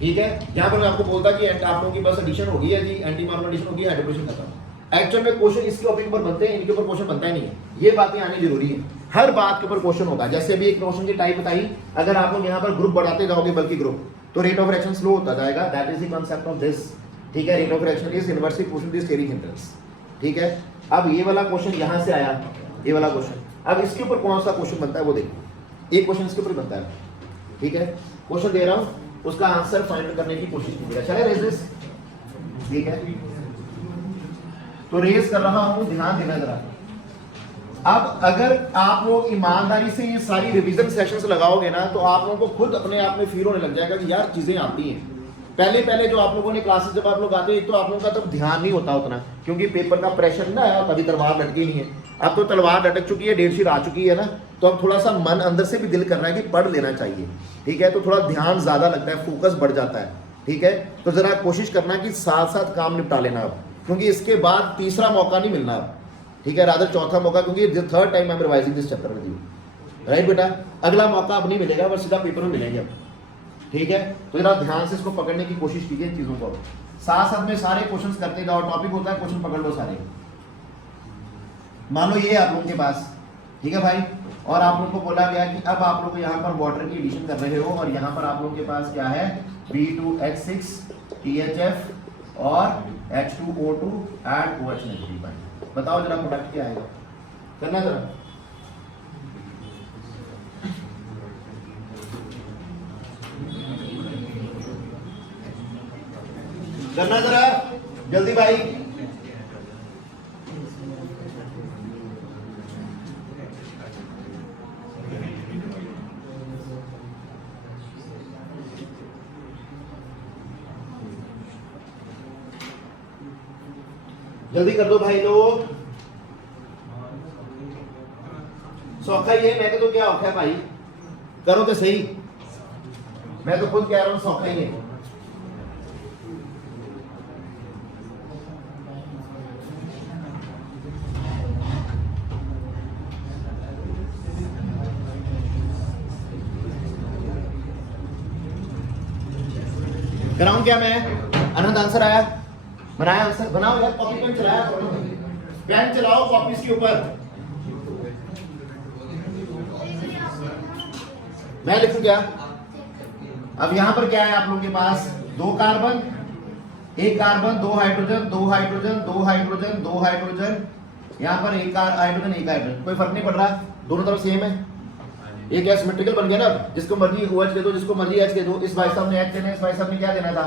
ठीक है, यहाँ पर मैं आपको बोलता कि आप लोगों की बस एडिशन होगी है जी, एंटी मार्मल एडिशन होगी, हाइड्रोपोरेशन खत्म। एक्चुअल में क्वेश्चन इसके टॉपिक पर बनते हैं, इनके ऊपर क्वेश्चन बनता ही नहीं है। ये बातें आनी जरूरी है, हर बात के ऊपर क्वेश्चन होगा। जैसे अभी एक क्वेश्चन की टाइप बताई, अगर आप लोग यहाँ पर ग्रुप बढ़ाते जाओगे बल्कि ग्रुप, तो रेट ऑफ रिएक्शन स्लो होता जाएगा। That is the concept of this. ठीक है, rate of reaction is inversely proportional to steric hindrance. ठीक है, अब ये वाला क्वेश्चन यहाँ से आया, ये वाला क्वेश्चन, अब इसके ऊपर कौन सा क्वेश्चन बनता है वो देखो। एक क्वेश्चन इसके ऊपर बनता है। ठीक है, क्वेश्चन दे रहा हूं, उसका आंसर फाइंड करने की कोशिश कीजिएगा। चले रेज दिस। ठीक है, तो रेज कर रहा हूं, ध्यान देना जरा। अब अगर आप लोग ईमानदारी से ये सारी रिवीजन सेशंस लगाओगे ना, तो आप लोगों को खुद अपने आप में फील होने लग जाएगा कि यार चीजें आती हैं। पहले जो आप लोगों ने क्लासेस जब आप लोग आते हैं तो आप लोगों का तब ध्यान नहीं होता उतना, क्योंकि पेपर का प्रेशर ना है, तभी तलवार लटकी नहीं है। अब तो तलवार लटक चुकी है, डेट शीट आ चुकी है ना, तो अब थोड़ा सा मन अंदर से भी दिल कर रहा है कि पढ़ लेना चाहिए। ठीक है, तो थोड़ा ध्यान ज्यादा लगता है, फोकस बढ़ जाता है। ठीक है, तो जरा कोशिश करना कि साथ साथ काम निपटा लेना अब, क्योंकि इसके बाद तीसरा मौका नहीं मिलना अब। ठीक है, रादर चौथा मौका, क्योंकि 3rd time I am revising this chapter with you. Right बेटा, अगला मौका अब नहीं मिलेगा, बस सीधा पेपर में मिलेंगे अब। ठीक है, तो जरा ध्यान से इसको पकड़ने की कोशिश कीजिए इन चीजों को। साथ साथ में सारे क्वेश्चंस करते जाओ, टॉपिक होता है क्वेश्चन पकड़ लो सारे। मान लो ये आप लोगों के पास, ठीक है भाई, और आप लोगों को बोला गया कि अब आप लोग यहाँ पर वाटर की एडिशन कर रहे हो, और यहाँ पर आप लोगों के पास क्या है, B2H6 THF और H2O2 एड OH नेगेटिव। बताओ जरा प्रोडक्ट क्या आएगा, करना जरा। करना जरा जल्दी भाई। जल्दी कर दो भाई लोग। सौखा ही है, मैं तो क्या औखा है भाई, करो तो सही। मैं तो खुद कह रहा हूं सौखा ही है। कराऊं क्या मैं? अनंत आंसर आया, बनाया आंसर, बनाओ यार, कॉपी पेन चलाया करो, पेन चलाओ कॉपीज के ऊपर। मैं लिखूं क्या? अब यहां पर क्या है आप लोगों के पास? 2 carbon, 1 carbon, 2 hydrogen, 2 hydrogen, 2 hydrogen, 2 hydrogen, यहां पर 1 हाइड्रोजन, 1 हाइड्रोजन, कोई फर्क नहीं पड़ रहा, दोनों तरफ सेम है। ये क्या सिमेट्रिकल बन गया ना, जिसको मर्जी OH दे दो, जिसको मर्जी H दे दो। इस भाई साहब ने H देना है, इस भाई साहब ने क्या देना था?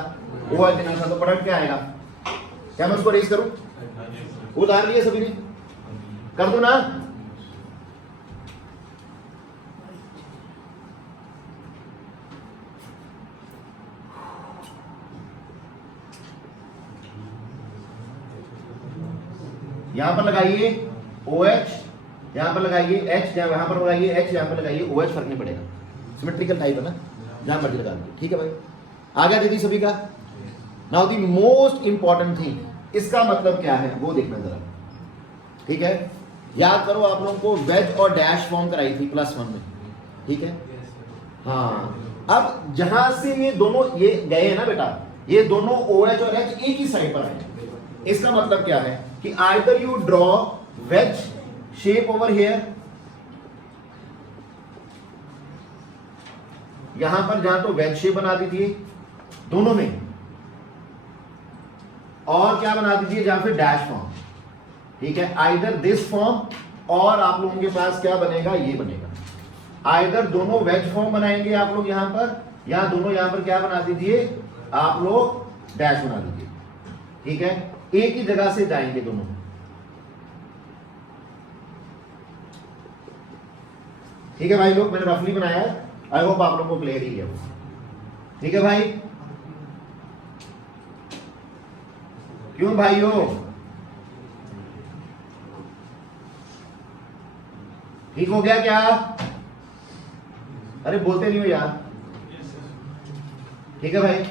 OH देना था, तो प्रोडक्ट क्या आएगा? क्या मैं उसको रेज करूं? उतार लिए सभी ने, कर दो ना। यहां पर लगाइए OH, यहां पर लगाइए H, यहां पर लगाइए H, यहां पर लगाइए OH, फर्क नहीं पड़ेगा, सिमेट्रिकल टाइप है ना, जहां मर्जी लगा दीजिए। ठीक है भाई, आ गया दीदी सभी का? Now the most important thing, इसका मतलब क्या है वो देखना जरा। ठीक है, याद करो आप लोगों को वेज और डैश फॉर्म कराई थी +1 में। ठीक है, हाँ, अब जहां से ये दोनों ये गए हैं ना बेटा, ये दोनों OH और H एक ही साइड पर आए। इसका मतलब क्या है कि either you draw veg shape over here, यहां पर जहां तो वेज शेप बना दीजिए दोनों में, और क्या बना दीजिए जहां पे डैश फॉर्म। ठीक है, आइदर दिस फॉर्म, और आप लोगों के पास क्या बनेगा? ये बनेगा। आइदर दोनों वेज फॉर्म बनाएंगे आप लोग यहां पर, या दोनों यहां पर क्या बना दीजिए आप लोग? डैश बना दीजिए। ठीक है, एक ही जगह से जाएंगे दोनों। ठीक है भाई लोग, मैंने रफली बनाया है, आई होप आप लोगों को क्लियर ही है। ठीक है भाई, क्यों भाइयों? ठीक हो गया क्या? अरे बोलते नहीं हो यार। ठीक है भाई,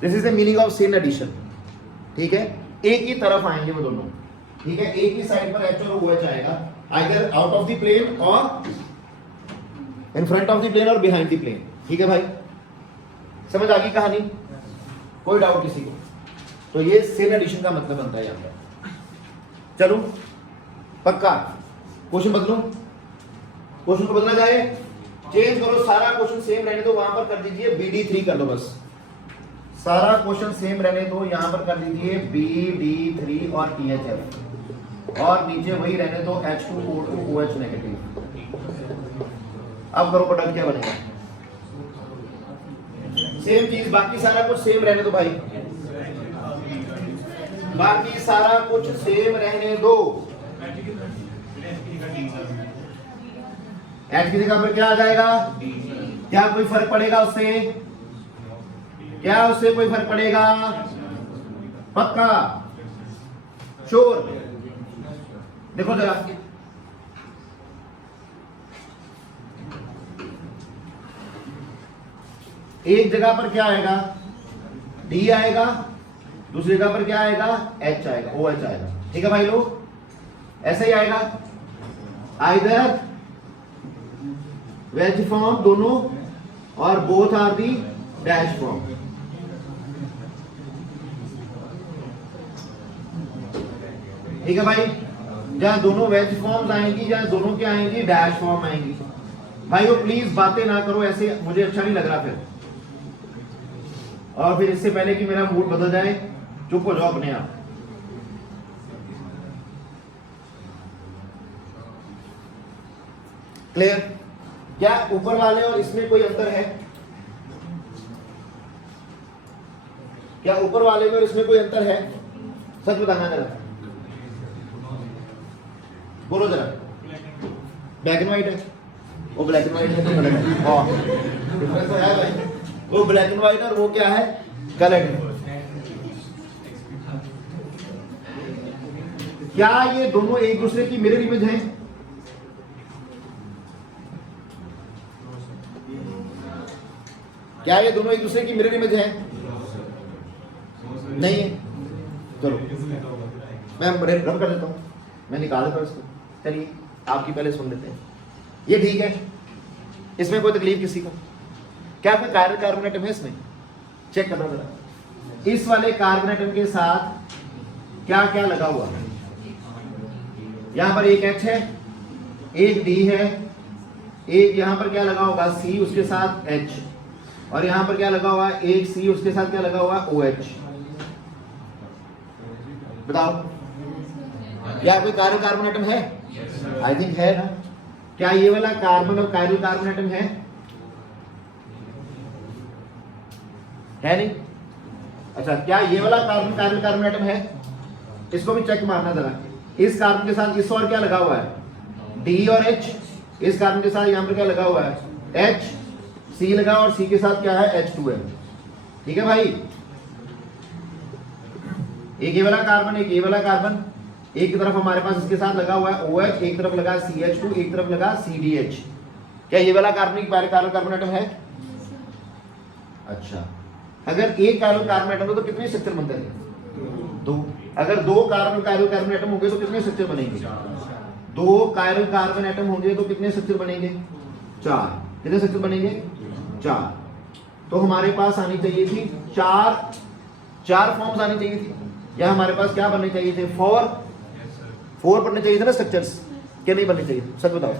this is the meaning of chain addition. ठीक है, एक ही तरफ आएंगे वो दोनों। ठीक है, एक ही साइड पर H और OH आएगा, either out of the plane और in front of the plane और बिहाइंड द प्लेन। ठीक है भाई, समझ आ गई कहानी? कोई डाउट किसी को? तो ये चेन एडिशन का मतलब बनता है यहां पर। चलो पक्का क्वेश्चन बदलूं, क्वेश्चन को बदला जाए, चेंज करो, सारा क्वेश्चन सेम रहने दो, वहां पर कर दीजिए BD3 कर दो, बस सारा क्वेश्चन सेम रहने दो, यहां पर कर दीजिए BD3 और THF, और नीचे वही रहने दो H2O2 OH नेगेटिव। अब करो प्रोडक्ट क्या बनेगा? सेम चीज, बाकी सारा कुछ सेम रहने दो भाई, बाकी सारा कुछ सेम रहने दो। H की जगह पर क्या आ जाएगा? क्या कोई फर्क पड़ेगा उससे? क्या उससे कोई फर्क पड़ेगा? पक्का श्योर? देखो जरा, एक जगह पर क्या आएगा? D आएगा, दूसरी जगह पर क्या आएगा? H आएगा, OH आएगा। ठीक है भाई लोग, ऐसे ही आएगा, आइदर वेज फॉर्म दोनों, और both are the dash form. ठीक है भाई, जहां दोनों वेज फॉर्म्स आएंगी, जहां दोनों क्या आएंगी? डैश फॉर्म आएंगी। भाइयों प्लीज बातें ना करो ऐसे, मुझे अच्छा नहीं लग रहा फिर, और फिर इससे पहले कि मेरा मूड बदल जाए, चुप हो जाओ अपने आप। क्लियर? क्या ऊपर वाले और इसमें कोई अंतर है? क्या ऊपर वाले में और इसमें कोई अंतर है? सच बताना जरा, बोलो जरा। ब्लैक एंड व्हाइट है, वो ब्लैक एंड व्हाइट है तो कलर है। हाँ डिफरेंस तो है भाई, वो ब्लैक एंड व्हाइट और वो क्या है? कलर है। क्या ये दोनों एक दूसरे की मिरर इमेज है? क्या ये दोनों एक दूसरे की मिरर इमेज है? नहीं है। चलो मैं रब कर देता हूं, मैं निकाल देता हूं इसको। चलिए आपकी पहले सुन लेते हैं। ये ठीक है, इसमें कोई तकलीफ किसी को? क्या कोई कायरल कार्बन एटम है इसमें? चेक करना जरा। इस वाले कार्बन एटम के साथ क्या क्या लगा हुआ है? यहां पर एक H है, एक D है, एक यहां पर क्या लगा होगा? C, उसके साथ H, और यहां पर क्या लगा हुआ है? एक C, उसके साथ क्या लगा हुआ है? OH। बताओ क्या कोई कायरल कार्बन एटम है? आई थिंक है ना। क्या ये वाला कार्बन और कायरल कार्बन एटम है? है नहीं। अच्छा, क्या ये वाला कार्बन कायरल कार्बन एटम है? इसको भी चेक मारना जरा। इस कार्बन के साथ इस और क्या लगा हुआ है? D और H। इस कार्बन के साथ यहां पर क्या लगा हुआ है? H, C लगा, और C के साथ क्या है? H2 है। ठीक है भाई, एक ये वाला कार्बन, एक ये वाला कार्बन, एक की तरफ हमारे पास इसके साथ लगा हुआ है OH, एक तरफ लगा CH2, एक तरफ लगा CDH। क्या ये वाला कार्बन कायरल कार्बन एटम है? अच्छा, अगर एक कायरल कार्बन एटम हो तो कितने स्ट्रक्चर बनते हैं? दो। अगर दो कायरल कार्बन एटम होंगे तो कितने स्ट्रक्चर बनेंगे? दो कायरल कार्बन एटम होंगे तो कितने स्ट्रक्चर बनेंगे? चार। कितने स्ट्रक्चर बनेंगे? चार। तो हमारे पास आनी चाहिए थी चार फॉर्म्स आनी चाहिए थी, या हमारे पास क्या बनने चाहिए थे? फोर बनने चाहिए थे ना स्ट्रक्चर्स, क्या नहीं बनने चाहिए? सच बताओ,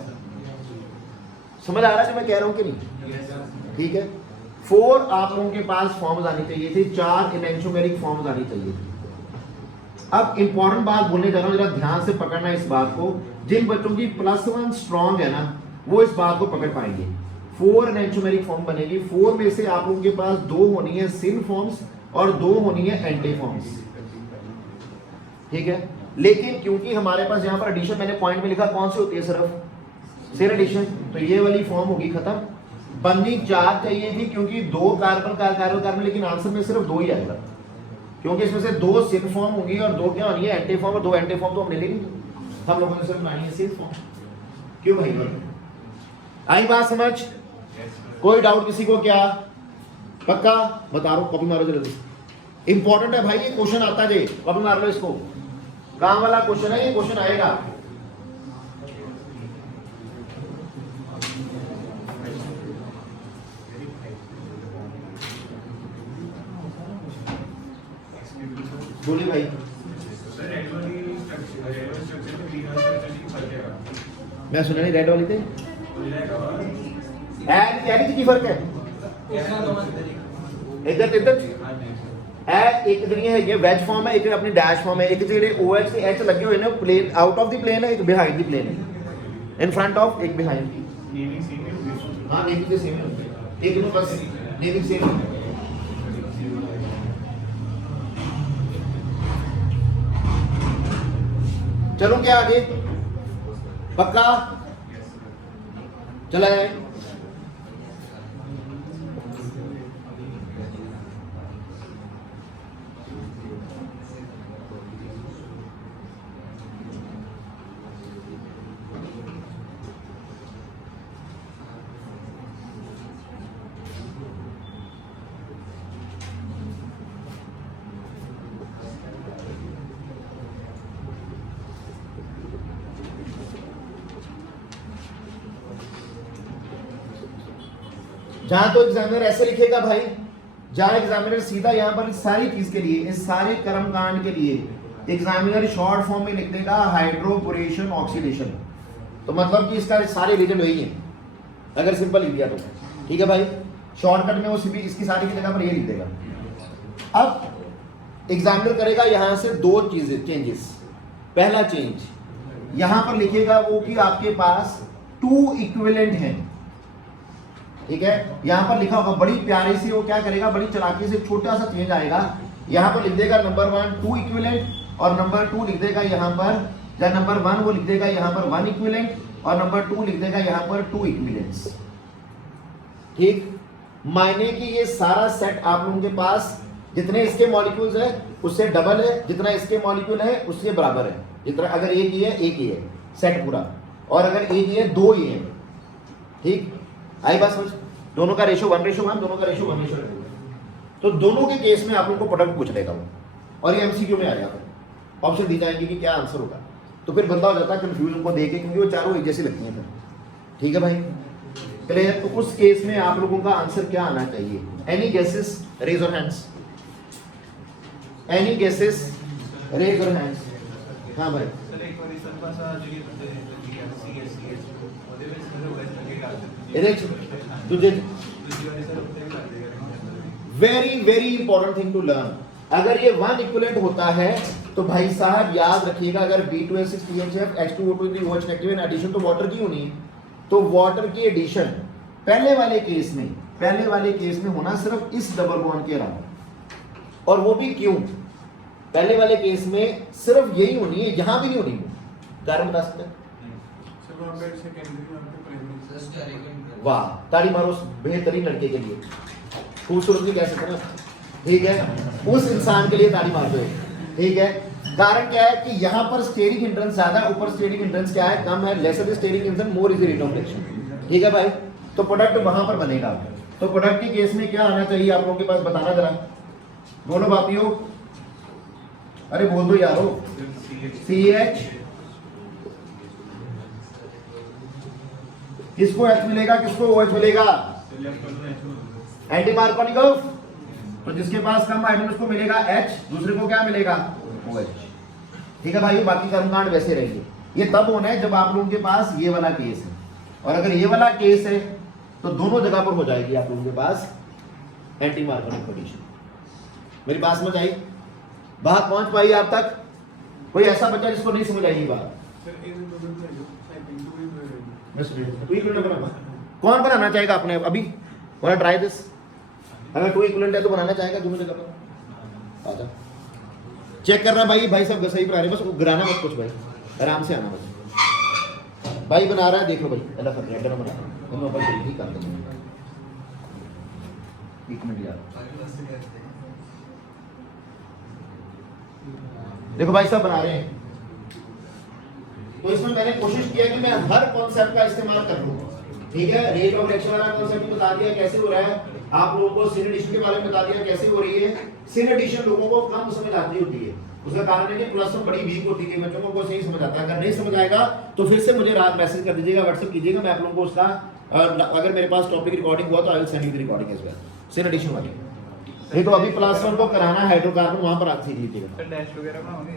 समझ आ रहा है जो मैं कह रहा हूं कि नहीं? ठीक है, 4 आप लोगों के पास फॉर्म्स आनी चाहिए थे, 4 एनेंटियोमेरिक फॉर्म्स आनी चाहिए थी। अब इंपॉर्टेंट बात बोलने जा रहा हूं, जरा ध्यान से पकड़ना इस बात को। जिन बच्चों की +1 स्ट्रॉन्ग है ना, वो इस बात को पकड़ पाएंगे। 4 एनेंटियोमेरिक फॉर्म बनेगी। 4 में से आप लोगों के पास 2 होनी है सिन फॉर्म्स और 2 होनी है एंटी फॉर्म्स। ठीक है, लेकिन क्योंकि हमारे पास यहाँ पर एडिशन मैंने पॉइंट में लिखा, कौन सी होती है? सिर्फ सिन एडिशन, तो ये वाली फॉर्म होगी खत्म। बननी 4 चाहिए थी, क्योंकि 2 कार्बन, लेकिन आंसर में सिर्फ 2 ही आएगा, क्योंकि इसमें से 2 सिन फॉर्म होंगी और 2 क्या होनी है? Anti form. और 2 एंटी फॉर्म तो हमने ले ली, हम लोगों ने सिर्फ लानी है सिन फॉर्म। क्यों भाई? आई बात समझ? कोई डाउट किसी को? क्या पक्का? बता रहा हूं, कॉपी मारो जल्दी, इंपॉर्टेंट है भाई ये क्वेश्चन आता है, कॉपी मार लो इसको, काम वाला क्वेश्चन है ये, क्वेश्चन आएगा। बोलिए भाई। मैं सुना नहीं, रेड वाली थे एड की फर्क है? एक इधर है, ये वेज फॉर्म है, एक अपनी डैश फॉर्म है। एक जेडे OH के H लगे हुए हैं plane, out of the plane है, एक बिहाइंड द प्लेन है, इन फ्रंट ऑफ, एक बिहाइंड। हां नेमिंग से सेम है, एक में बस नेमिंग सेम है। चलो क्या आगे? पक्का? चला जाए। जहां तो एग्जामिनर ऐसे लिखेगा भाई, जहां एग्जामिनर सीधा यहां पर सारी चीज के लिए, इस सारे कर्मकांड के लिए एग्जामिनर शॉर्ट फॉर्म में लिख देगा हाइड्रोपोरेशन ऑक्सीडेशन, तो मतलब कि इसका सारे रीजन वही है, अगर सिंपल लिख दिया तो। ठीक है भाई, शॉर्टकट में वो सिर्फ इसकी सारी की जगह पर ये लिख देगा। अब एग्जामिनर करेगा यहां से 2 चीजें चेंजेस। पहला चेंज यहां पर लिखेगा वो कि आपके पास 2 इक्विवेलेंट हैं। ठीक है, यहां पर लिखा होगा बड़ी प्यारी सी, वो क्या करेगा, बड़ी चालाकी से छोटा सा चेंज आएगा यहाँ पर लिख देगा नंबर 1 2 इक्विवेलेंट और नंबर 2 लिख देगा यहाँ पर, या नंबर 1 वो लिख देगा यहाँ पर 1 इक्विवेलेंट और नंबर 2 लिख देगा यहाँ पर 2 इक्विवेलेंट्स। ठीक, मायने कि ये सारा सेट आप लोगों के पास जितने इसके मॉलिक्यूल्स है उससे डबल है, जितना इसके मॉलिक्यूल है उससे बराबर है, जितना अगर एक ही है सेट पूरा, और अगर एक ही है 2 ही है। ठीक, आई बात समझ? दोनों का रेशो 1:1, दोनों का रेशो 1:2। तो दोनों के केस में आप लोग को प्रोडक्ट पूछ लेगा वो, और ये एमसीक्यू में आ जाएगा, ऑप्शन दी जाएंगे कि क्या आंसर होगा, तो फिर बंदा हो जाता है कंफ्यूजन को देके, क्योंकि वो चारों एक जैसी लगती हैं। ठीक है भाई, क्लियर? तो उस केस में आप लोगों का आंसर क्या आना चाहिए? Any guesses, raise your hands. Any guesses, raise your hands. हाँ भाई, तुझे very very important thing to learn, अगर ये 1 इक्विवेलेंट होता है तो भाई साहब याद रखिएगा, अगर B2H6PHF H2O2 OH negative in addition तो वाटर की होनी है, तो वाटर की एडिशन पहले वाले केस में होना सिर्फ इस डबल बॉन्ड के अराउंड, और वो भी क्यों? पहले वाले केस में सिर्फ यही होनी है, यहां भी नहीं होनी। कारण बता सकते हैं? वाह, ताली मारो बेहतरीन लड़के के लिए, खूबसूरत नहीं कह सकते ना। ठीक है, उस इंसान के लिए ताली मार दो। ठीक है, कारण क्या है कि यहाँ पर स्टेरिक हिंड्रेंस ज्यादा, ऊपर स्टेरिक हिंड्रेंस क्या है? कम है। Lesser the steric hindrance, more is the rate of reaction. ठीक है भाई, तो प्रोडक्ट वहां पर बनेगा। तो प्रोडक्ट के केस में क्या आना चाहिए आप लोगों के पास, बताना जरा, बोलो बापियों, अरे बोल दो यारो। CH, किसको H मिलेगा, किसको OH मिलेगा? एंटी मार्कोनिकल, तो जिसके पास कम हाइड्रोजन उसको मिलेगा H, दूसरे को क्या मिलेगा? OH। ठीक है भाई, बाकी कर्मकांड वैसे रहेंगे। ये तब होना है जब आप लोगों के पास ये वाला केस है, और अगर ये वाला केस है तो दोनों जगह पर हो जाएगी आप लोगों के पास एंटी मार्कोनिक कंडीशन। मेरी बात समझ आई? बात पहुंच पाई आप तक? कोई ऐसा बच्चा जिसको नहीं समझ आएगी बात? कौन बनाना चाहेगा अपने अभी? वाला ट्राई दिस, अगर 2 इक्विवेलेंट है तो बनाना चाहेगा दोनों जगह पर? आजा, चेक करना भाई, भाई सब सही बना रहे, बस गिराना मत कुछ भाई, आराम से आना बस। भाई बना रहा है, देख लो भाई, अल्लाह फर्क है, बना रहा हूं, हम अपन जल्दी कर देंगे। 1 मिनट यार, देखो भाई सब बना रहे हैं, तो इसमें मैंने कोशिश किया कि मैं हर कॉन्सेप्ट का इस्तेमाल कर लूं। ठीक है, रेट ऑफ रिएक्शन वाला कॉन्सेप्ट बता दिया कैसे हो रहा है, आप लोगों को सिन एडिशन के बारे में बता दिया कैसे हो रही है। सिन एडिशन लोगों को कम समझ आती होती है, उसका कारण है कि प्लस बड़ी वीक होती है, बच्चों को सही समझ आता है। अगर नहीं समझ आएगा तो फिर से मुझे रात मैसेज कर दीजिएगा, व्हाट्सएप कीजिएगा, मैं आप लोगों को उसका, अगर मेरे पास टॉपिक रिकॉर्डिंग हुआ तो I will send you the recording as well, syn addition वाली। नहीं तो अभी प्लस 1 को कराना है हाइड्रोकार्बन, वहां पर आप सीख लीजिएगा, डैश वगैरह बनाओगे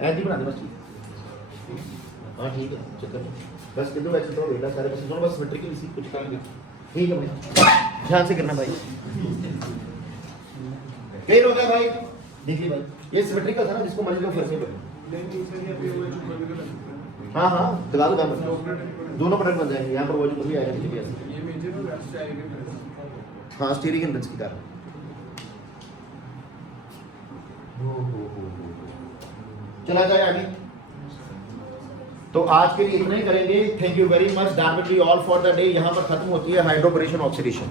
ऐसे बना दे बस। हाँ ठीक है, चक्कर बस कितना वैसे तो बेटा सारे बस दोनों बस सिमेट्रिक इसी कुछ काम नहीं। ठीक है भाई, ध्यान से करना भाई। क्लियर हो गया भाई? देखिए भाई, ये सिमेट्रिकल था ना, जिसको मर्जी को फिर से हाँ हाँ दिखा दो, दोनों प्रोडक्ट बन जाएंगे। यहाँ पर वो जो भी आएगा ये मेजर, हाँ स्टीयरिंग हिंड्रेंस के कारण। चला जाए आगे, तो आज के लिए इतना ही करेंगे। Thank you very much, that will be all for the day. यहाँ पर खत्म होती है हाइड्रोपरेशन ऑक्सीडेशन।